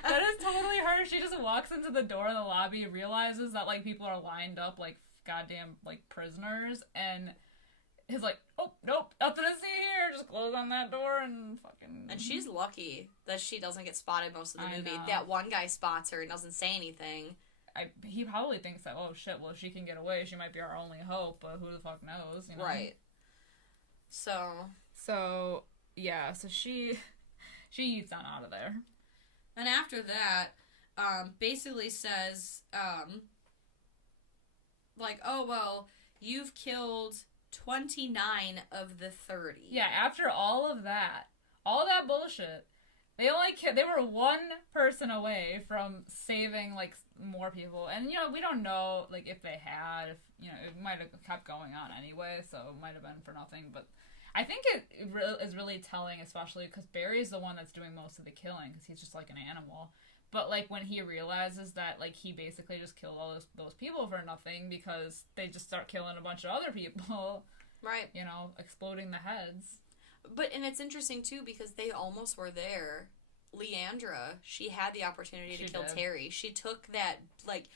That is totally her. She just walks into the door in the lobby, realizes that, like, people are lined up like goddamn, like, prisoners, and is like, oh, nope, nothing to see here. Just close on that door and fucking... And she's lucky that she doesn't get spotted most of the movie. Know. That one guy spots her and doesn't say anything. He probably thinks that, oh, shit, well, if she can get away, she might be our only hope, but who the fuck knows, you know? Right. So, yeah, so she eats on out of there. And after that, basically says, like, oh, well, you've killed 29 of the 30. Yeah, after all that bullshit, they were one person away from saving, like, more people. And, we don't know, like, if they had, it might have kept going on anyway, so it might have been for nothing, but I think it is really telling, especially because Barry's the one that's doing most of the killing, because he's just like an animal. But, like, when he realizes that, like, he basically just killed all those people for nothing because they just start killing a bunch of other people. Right. Exploding the heads. And it's interesting, too, because they almost were there. Leandra, she had the opportunity to kill Terry. She took that, like...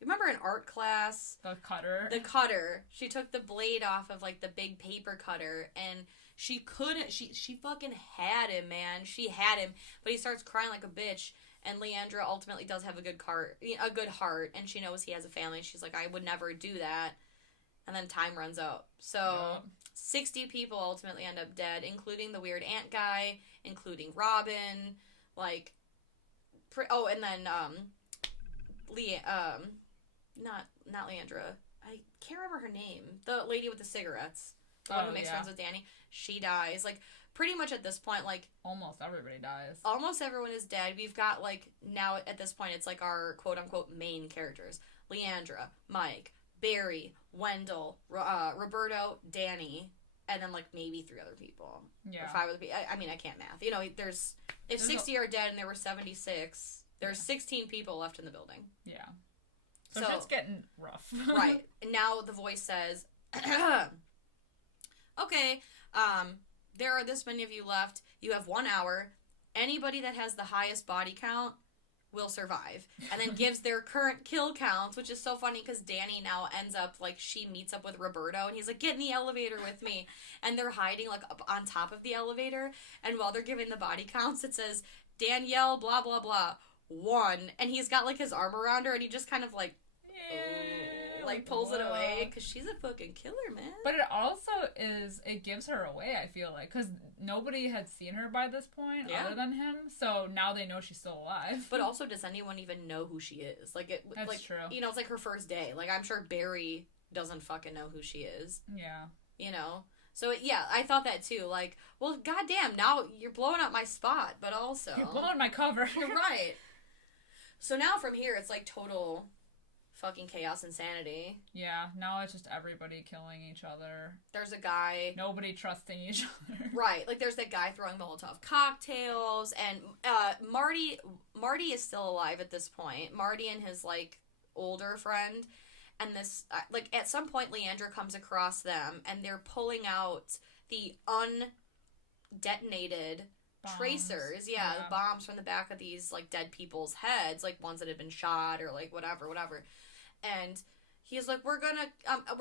Remember in art class? The cutter. The cutter. She took the blade off of, like, the big paper cutter, and she couldn't... She fucking had him, man. She had him, but he starts crying like a bitch, and Leandra ultimately does have a good heart, and she knows he has a family. She's like, I would never do that. And then time runs out. So, 60 people ultimately end up dead, including the weird ant guy, including Robin, like... and then, not Leandra. I can't remember her name. The lady with the cigarettes. The one who makes friends with Danny. She dies. Like, pretty much at this point, like... Almost everybody dies. Almost everyone is dead. We've got, like, now at this point, it's like our quote-unquote main characters. Leandra, Mike, Barry, Wendell, Roberto, Danny, and then, like, maybe 3 other people. Yeah. Or 5 other people. I mean, I can't math. If 60 are dead and there were 76... There's 16 people left in the building. Yeah. So shit's getting rough. Right. And now the voice says, okay, there are this many of you left. You have 1 hour. Anybody that has the highest body count will survive. And then gives their current kill counts, which is so funny because Danny now ends up, like, she meets up with Roberto, and he's like, get in the elevator with me. And they're hiding, like, up on top of the elevator. And while they're giving the body counts, it says, Danielle, blah, blah, blah. 1, and he's got, like, his arm around her, and he just kind of, like, like, pulls it away, because she's a fucking killer, man. But it also it gives her away, I feel like, because nobody had seen her by this point, other than him, so now they know she's still alive. But also, does anyone even know who she is? Like, That's true. It's like her first day. Like, I'm sure Barry doesn't fucking know who she is. Yeah. So, yeah, I thought that, too. Like, well, goddamn, now you're blowing up my spot, but also... You're blowing my cover. You're right. So now from here, it's like total fucking chaos insanity. Yeah, now it's just everybody killing each other. There's a guy... Nobody trusting each other. Right. Like, there's that guy throwing Molotov cocktails, and Marty is still alive at this point. Marty and his, like, older friend, and this... like, at some point, Leandra comes across them, and they're pulling out the undetonated... Bombs. Tracers, yeah, the bombs from the back of these, like, dead people's heads, like, ones that had been shot, or, like, whatever. And he's like, we're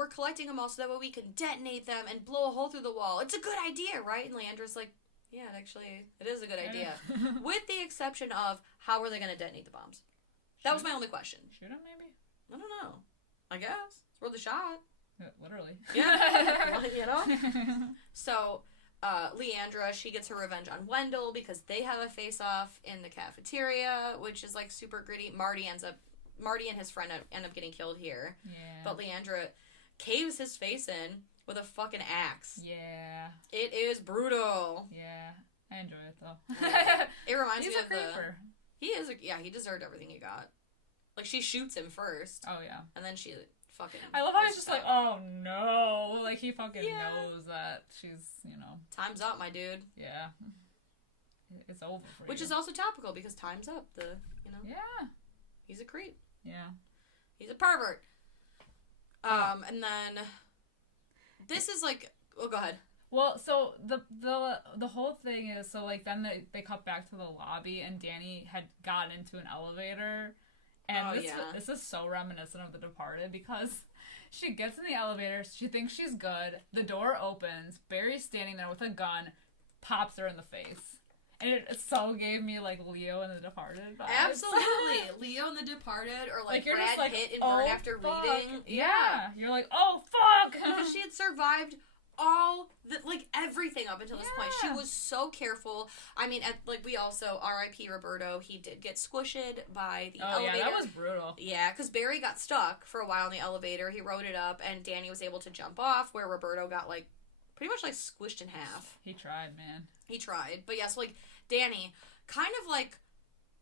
collecting them all so that way we can detonate them and blow a hole through the wall. It's a good idea, right? And Leandra's like, yeah, it is a good idea. With the exception of, how are they going to detonate the bombs? That was my only question. Shoot them, maybe? I don't know. I guess. It's worth a shot. Literally. Yeah. So... Leandra, she gets her revenge on Wendell because they have a face-off in the cafeteria, which is, like, super gritty. Marty and his friend end up getting killed here. Yeah. But Leandra caves his face in with a fucking axe. Yeah. It is brutal. Yeah. I enjoy it, though. It reminds me of creeper. He deserved everything he got. Like, she shoots him first. Oh, yeah. And then she fucking... I love how he's just like, oh no. Like, he fucking knows that she's, you know... Time's up, my dude. Yeah. It's over for Which is also topical, because time's up, you know? Yeah. He's a creep. Yeah. He's a pervert. And then... This is like... Oh, go ahead. Well, so the whole thing is, so like then they cut back to the lobby and Danny had gotten into an elevator, and this is so reminiscent of The Departed because she gets in the elevator, she thinks she's good, the door opens, Barry's standing there with a gun, pops her in the face. And it so gave me, like, Leo in The Departed vibes. Absolutely. Leo in The Departed, or, like Brad Pitt in Burn After Reading. Yeah. You're like, oh, fuck! Because she had survived everything up until this point. She was so careful. I mean, we also, R.I.P. Roberto, he did get squished by the elevator. Yeah, that was brutal. Yeah, because Barry got stuck for a while in the elevator. He rode it up, and Danny was able to jump off, where Roberto got, like, pretty much, like, squished in half. He tried, man. He tried. But, yes, like, Danny, kind of, like,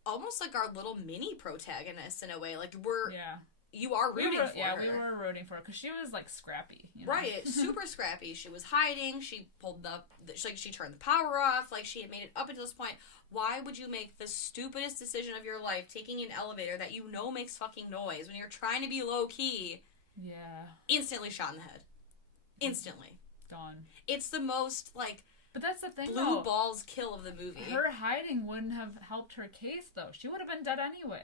almost like our little mini protagonist in a way. Like, you are rooting for her. Yeah, we were rooting for her because she was, like, scrappy. You know? Right, super scrappy. She was hiding. She pulled she turned the power off. Like, she had made it up until this point. Why would you make the stupidest decision of your life, taking an elevator that you know makes fucking noise when you're trying to be low-key? Yeah. Instantly shot in the head. Instantly. Done. It's the most, like... But that's the thing, blue balls kill of the movie. Her hiding wouldn't have helped her case, though. She would have been dead anyway.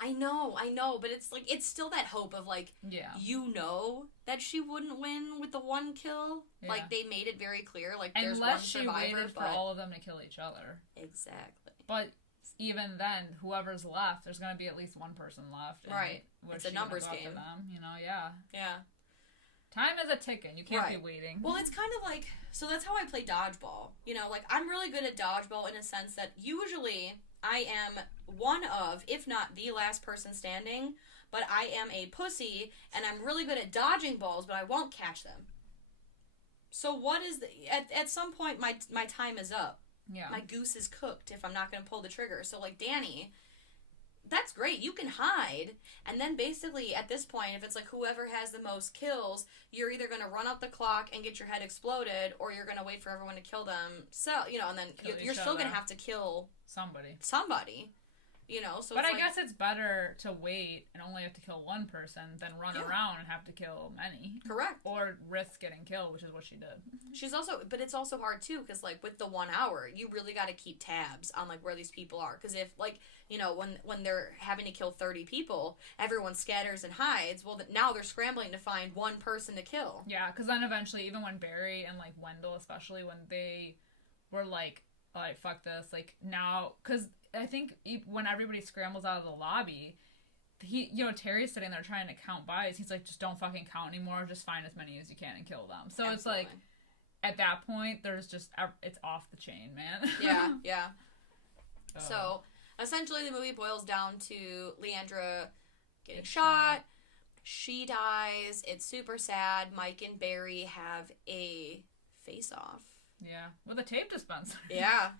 I know, but it's like, it's still that hope of, like, you know that she wouldn't win with the one kill. Yeah. Like, they made it very clear, like, there's one survivor. Unless she waited for all of them to kill each other. Exactly. But even then, whoever's left, there's going to be at least one person left. Right. It's a numbers game. Them, you know, yeah. Yeah. Time is a ticking. You can't be waiting. Well, it's kind of like, so that's how I play dodgeball. You know, like, I'm really good at dodgeball in a sense that usually... I am one of, if not the last person standing, but I am a pussy, and I'm really good at dodging balls, but I won't catch them. So what is at some point, my time is up. Yeah. My goose is cooked if I'm not going to pull the trigger. So, like, Danny, that's great. You can hide, and then basically, at this point, if it's, like, whoever has the most kills, you're either going to run up the clock and get your head exploded, or you're going to wait for everyone to kill them. So, you know, and then you're still going to have to kill... Somebody. You know, so but I guess it's better to wait and only have to kill one person than run around and have to kill many. Correct. Or risk getting killed, which is what she did. But it's also hard too, because, like, with the 1 hour, you really got to keep tabs on, like, where these people are. Because if, like, you know, when they're having to kill 30 people, everyone scatters and hides. Well, now they're scrambling to find one person to kill. Yeah, because then eventually, even when Barry and, like, Wendell, especially, when they were, like, alright, fuck this, like, now, because I think when everybody scrambles out of the lobby, Terry's sitting there trying to count buys, he's like, just don't fucking count anymore, just find as many as you can and kill them. So Absolutely. It's like, at that point, there's just, it's off the chain, man. Yeah. So, essentially, the movie boils down to Leandra getting shot, she dies, it's super sad, Mike and Barry have a face-off. Yeah, with a tape dispenser. Yeah.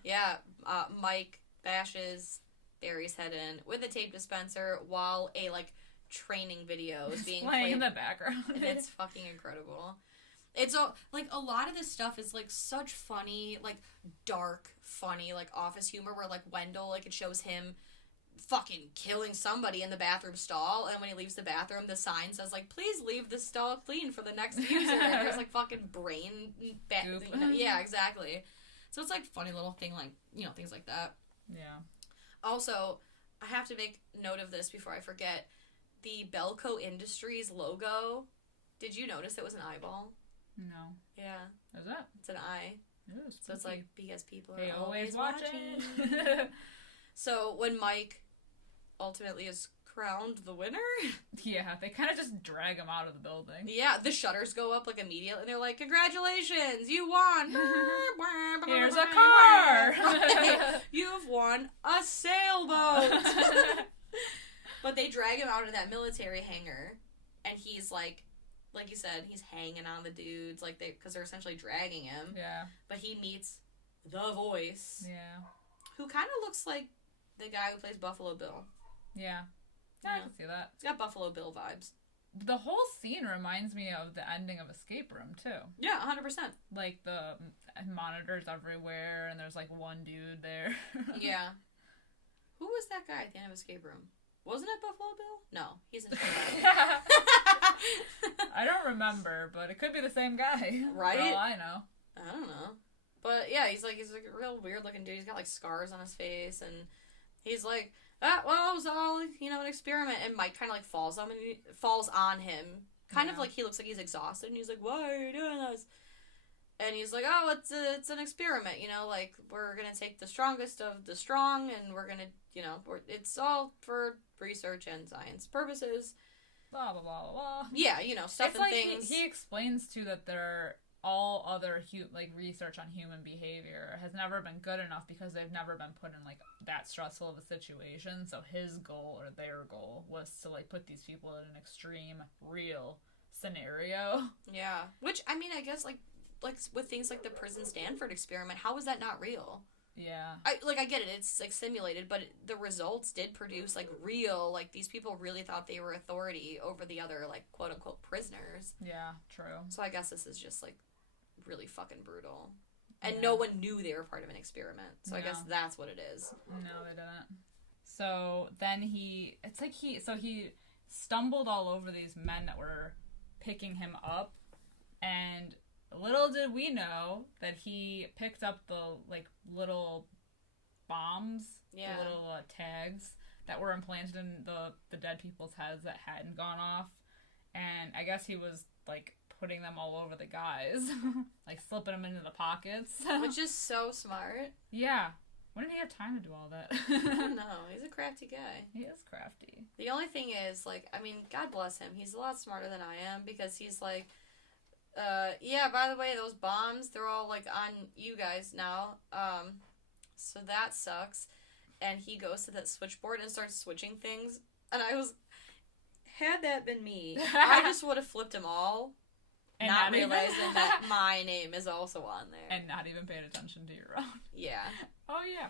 Mike bashes Barry's head in with a tape dispenser while a, like, training video is being playing played in the background. And it's fucking incredible. It's like, a lot of this stuff is, like, such funny, like, dark, funny, like, office humor where, like, Wendell, like, it shows him fucking killing somebody in the bathroom stall, and when he leaves the bathroom, the sign says, like, please leave the stall clean for the next user, and there's, like, fucking brain yeah, exactly. So it's, like, funny little thing, like, you know, things like that. Yeah. Also, I have to make note of this before I forget. The Belko Industries logo, did you notice it was an eyeball? No. Yeah. Is that? It's an eye. Ooh, so it's like, because people are always watching. So when Mike ultimately is crowned the winner. Yeah, they kind of just drag him out of the building. Yeah, the shutters go up, like, immediately, and they're like, congratulations, you won! Here's a car! You've won a sailboat! But they drag him out of that military hangar, and he's, like you said, he's hanging on the dudes, like, because they're essentially dragging him. Yeah. But he meets the voice. Yeah. Who kind of looks like the guy who plays Buffalo Bill. Yeah. I can see that. It's got Buffalo Bill vibes. the whole scene reminds me of the ending of Escape Room, too. Yeah, 100%. Like, the monitors everywhere, and there's, like, one dude there. Yeah. Who was that guy at the end of Escape Room? Wasn't it Buffalo Bill? No, he's in I don't remember, but it could be the same guy. Right? For all I know. I don't know. But, yeah, he's like a real weird-looking dude. He's got, like, scars on his face, and he's like, well, it was all, an experiment. And Mike kind of, like, falls on him. Kind of like he looks like he's exhausted, and he's like, why are you doing this? And he's like, oh, it's an experiment, like, we're going to take the strongest of the strong, and we're going to, it's all for research and science purposes. Blah, blah, blah, blah. Yeah, stuff it's and like things. He explains, too, that all other, research on human behavior has never been good enough because they've never been put in, like, that stressful of a situation. So his goal, or their goal, was to, like, put these people in an extreme, real scenario. Yeah. Which, I mean, I guess, like with things like the prison Stanford experiment, how is that not real? Yeah. I get it, it's, like, simulated, but the results did produce, like, real, like, these people really thought they were authority over the other, like, quote-unquote prisoners. Yeah, true. So I guess this is just, like, really fucking brutal. And no one knew they were part of an experiment. So I guess that's what it is. No, they didn't. So then he stumbled all over these men that were picking him up, and little did we know that he picked up the, like, little bombs, the little tags that were implanted in the dead people's heads that hadn't gone off, and I guess he was, like, putting them all over the guys, like, slipping them into the pockets. Which is so smart. Yeah. When did he have time to do all that? I don't know. He's a crafty guy. He is crafty. The only thing is, like, I mean, God bless him. He's a lot smarter than I am, because he's like, yeah, by the way, those bombs, they're all, like, on you guys now. So that sucks. And he goes to that switchboard and starts switching things. And had that been me, I just would have flipped them all. And not realizing that my name is also on there. And not even paid attention to your own. Yeah. Oh, yeah.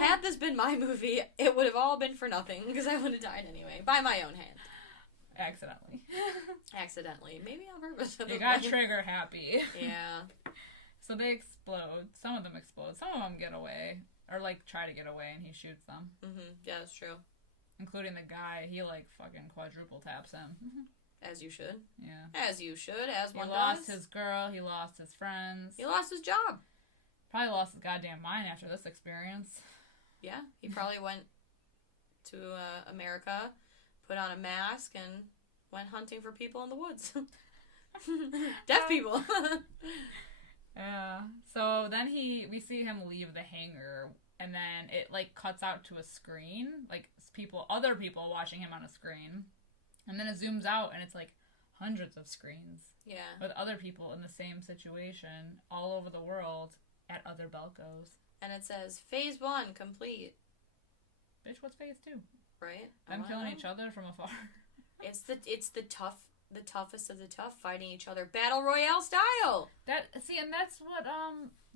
Had this been my movie, it would have all been for nothing, because I would have died anyway, by my own hand. Accidentally. Maybe on purpose. You got trigger happy. Yeah. So they explode. Some of them explode. Some of them get away. Or, like, try to get away, and he shoots them. Mm-hmm. Yeah, that's true. Including the guy. He, like, fucking quadruple taps him. As you should. Yeah. As you should, as one does. He lost his girl, he lost his friends. He lost his job. Probably lost his goddamn mind after this experience. Yeah, he probably went to America, put on a mask, and went hunting for people in the woods. Deaf people. Yeah. So then we see him leave the hangar, and then it, like, cuts out to a screen, like, other people watching him on a screen. And then it zooms out, and it's, like, hundreds of screens. Yeah. With other people in the same situation all over the world at other Belkos. And it says, Phase 1 complete. Bitch, what's Phase 2? Right? Them killing each other from afar. It's the toughest of the tough fighting each other. Battle Royale style! And that's what,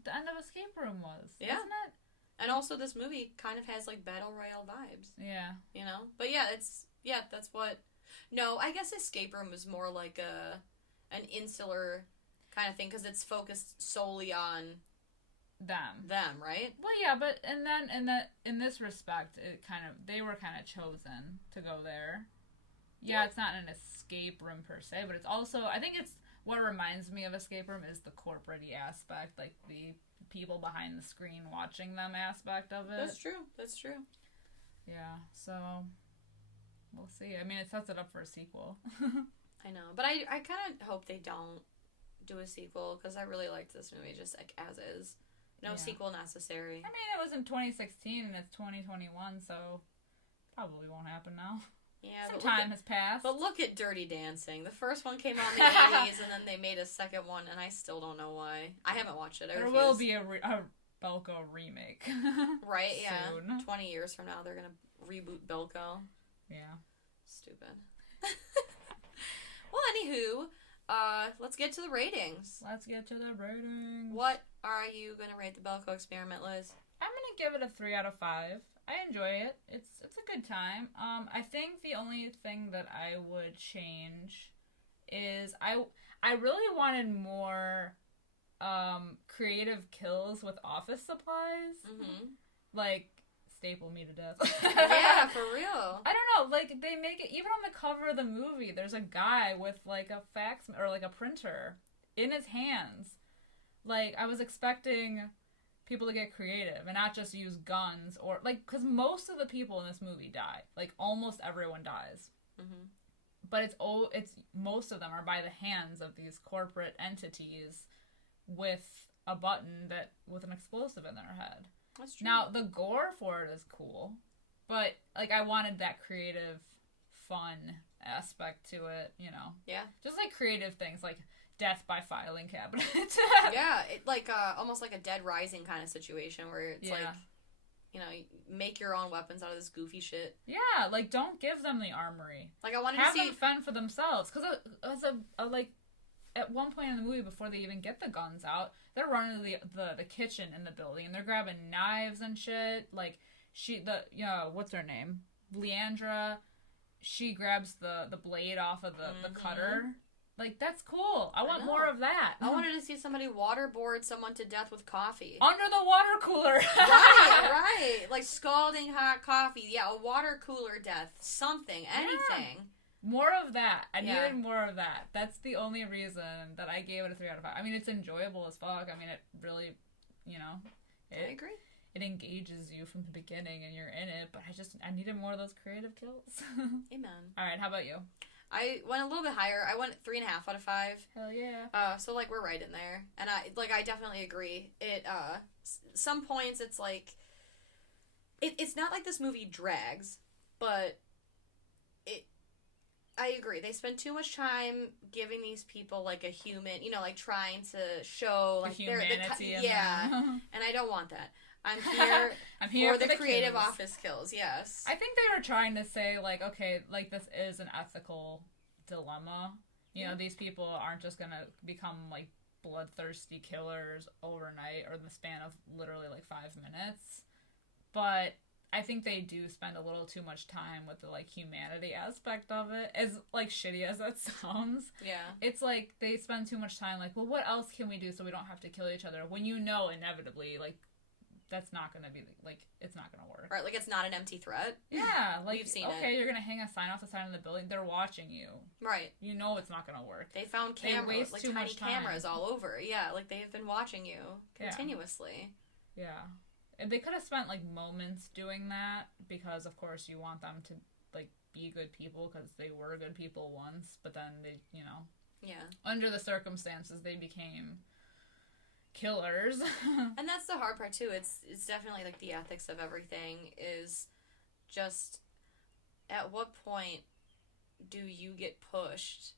the end of Escape Room was. Yeah. Isn't it? And also this movie kind of has, like, Battle Royale vibes. Yeah. But yeah, that's what... No, I guess Escape Room is more like an insular kind of thing, because it's focused solely on them, right? Well, yeah, but and then in this respect, they were kind of chosen to go there. Yeah, it's not an escape room per se, but it's also, I think it's what reminds me of Escape Room is the corporate-y aspect, like the people behind the screen watching them aspect of it. That's true. Yeah, so we'll see. I mean, it sets it up for a sequel. I know, but I kind of hope they don't do a sequel, because I really liked this movie just, like, as is. No sequel necessary. I mean, it was in 2016 and it's 2021, so probably won't happen now. Yeah, some time has passed. But look at Dirty Dancing. The first one came out in the 80s, and then they made a second one, and I still don't know why. I haven't watched it. There will be a Belko remake. Right, yeah. Soon. 20 years from now, they're going to reboot Belko. Yeah. Stupid. Well, anywho, let's get to the ratings. What are you going to rate the Belko Experiment, Liz? I'm going to give it a 3 out of 5. I enjoy it. It's a good time. I think the only thing that I would change is I really wanted more creative kills with office supplies. Mm-hmm. Like, staple me to death. Yeah, for real. I don't know, like, they make it, even on the cover of the movie, there's a guy with, like, a fax, or, like, a printer in his hands. Like, I was expecting people to get creative and not just use guns or, like, because most of the people in this movie die. Like, almost everyone dies. Mm-hmm. But it's most of them are by the hands of these corporate entities with a button with an explosive in their head. That's true. Now, the gore for it is cool, but, like, I wanted that creative, fun aspect to it, you know? Yeah. Just, like, creative things, like death by filing cabinet. Yeah, almost like a Dead Rising kind of situation where it's, like, you know, make your own weapons out of this goofy shit. Yeah, like, don't give them the armory. Like, I wanted to see... Have them fend for themselves, because as like, at one point in the movie, before they even get the guns out, they're running to the kitchen in the building, and they're grabbing knives and shit. Like, what's her name? Leandra, she grabs the blade off of the cutter. Like, that's cool. I want more of that. I wanted to see somebody waterboard someone to death with coffee. Under the water cooler. Right. Like, scalding hot coffee. Yeah, a water cooler death. Something. Anything. Yeah. More of that. I needed more of that. That's the only reason that I gave it a 3 out of 5. I mean, it's enjoyable as fuck. I mean, it really, you know. I agree. It engages you from the beginning and you're in it, but I needed more of those creative kills. Amen. All right, how about you? I went a little bit higher. I went 3.5 out of 5. Hell yeah. So, like, we're right in there. And I definitely agree. Some points it's like, it's not like this movie drags, but I agree. They spend too much time giving these people, like, a human, you know, like, trying to show, like, the humanity in them. And I don't want that. I'm here for the creative kills. Office kills, yes. I think they were trying to say, like, okay, like, this is an ethical dilemma. You know, these people aren't just gonna become, like, bloodthirsty killers overnight or in the span of literally, like, 5 minutes. But I think they do spend a little too much time with the, like, humanity aspect of it. As, like, shitty as that sounds. Yeah. It's like, they spend too much time, like, well, what else can we do so we don't have to kill each other? When you know, inevitably, like, that's not gonna be, like, it's not gonna work. Right, like, it's not an empty threat. Yeah, like, we've seen okay, you're gonna hang a sign off the side of the building, they're watching you. Right. You know it's not gonna work. They found cameras, like, tiny cameras all over. Yeah, like, they have been watching you continuously. Yeah. And they could have spent, like, moments doing that, because, of course, you want them to, like, be good people, because they were good people once, but then they, you know. Yeah. Under the circumstances, they became killers. And that's the hard part too. It's definitely like the ethics of everything is just at what point do you get pushed?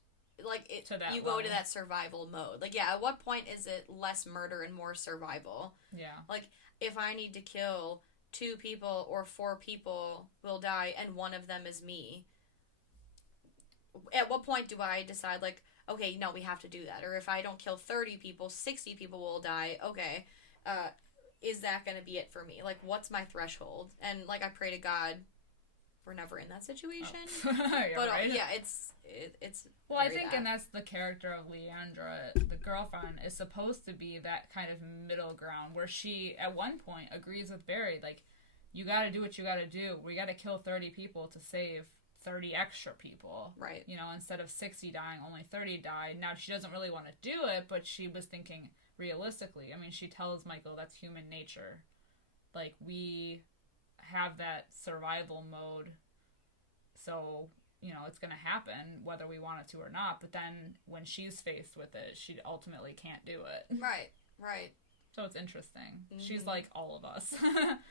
Like you go to that survival mode. Like, yeah, at what point is it less murder and more survival? Yeah. Like, if I need to kill 2 people or 4 people will die and one of them is me, at what point do I decide, like, okay, no, we have to do that? Or if I don't kill 30 people, 60 people will die. Okay, is that going to be it for me? Like, what's my threshold? And, like, I pray to God we're never in that situation. Oh. But, right. Yeah, it's well, I think, and that's the character of Leandra, the girlfriend, is supposed to be that kind of middle ground where she, at one point, agrees with Barry, like, you gotta do what you gotta do. We gotta kill 30 people to save 30 extra people. Right. You know, instead of 60 dying, only 30 died. Now, she doesn't really want to do it, but she was thinking realistically. I mean, she tells Michael that's human nature. Like, we have that survival mode, so, you know, it's going to happen whether we want it to or not. But then when she's faced with it, she ultimately can't do it. Right. So it's interesting. Mm-hmm. She's like all of us.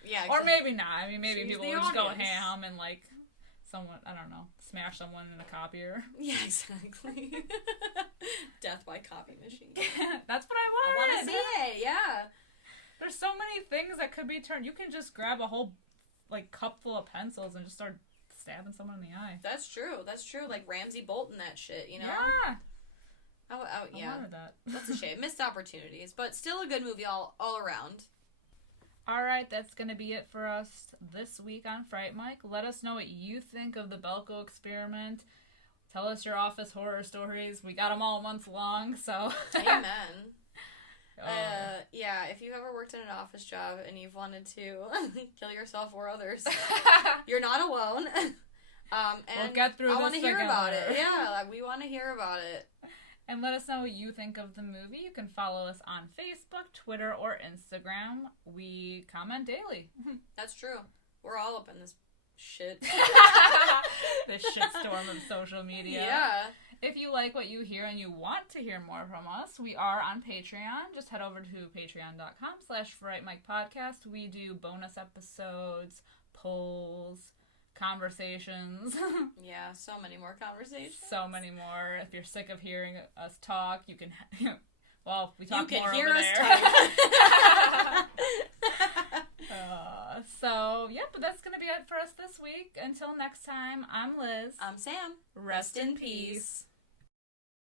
Yeah, exactly. Or maybe not. I mean, maybe she's people would just go ham and, like, someone, I don't know, smash someone in a copier. Yeah, exactly. Death by copy machine. That's what I want to see it, yeah. There's so many things that could be turned. You can just grab a whole, like, cup full of pencils and just start stabbing someone in the eye. That's true. Like Ramsay Bolton that shit, you know? Yeah. Yeah. I wanted that. That's a shame. Missed opportunities, but still a good movie all around. All right, that's going to be it for us this week on Fright Mic. Let us know what you think of the Belko Experiment. Tell us your office horror stories. We got them all month long, so... Amen. Yeah, if you've ever worked in an office job and you've wanted to kill yourself or others, you're not alone. And we'll get through I want to hear about it. Yeah, we want to hear about it. And let us know what you think of the movie. You can follow us on Facebook, Twitter, or Instagram. We comment daily. That's true. We're all up in this shit. This shitstorm of social media. Yeah. If you like what you hear and you want to hear more from us, we are on Patreon. Just head over to patreon.com/frightmicpodcast. We do bonus episodes, polls, conversations. Yeah, so many more conversations. So many more. If you're sick of hearing us talk, you can... Well, we talk more over there. You can hear us talk. So, yeah, but that's going to be it for us this week. Until next time, I'm Liz. I'm Sam. Rest in peace.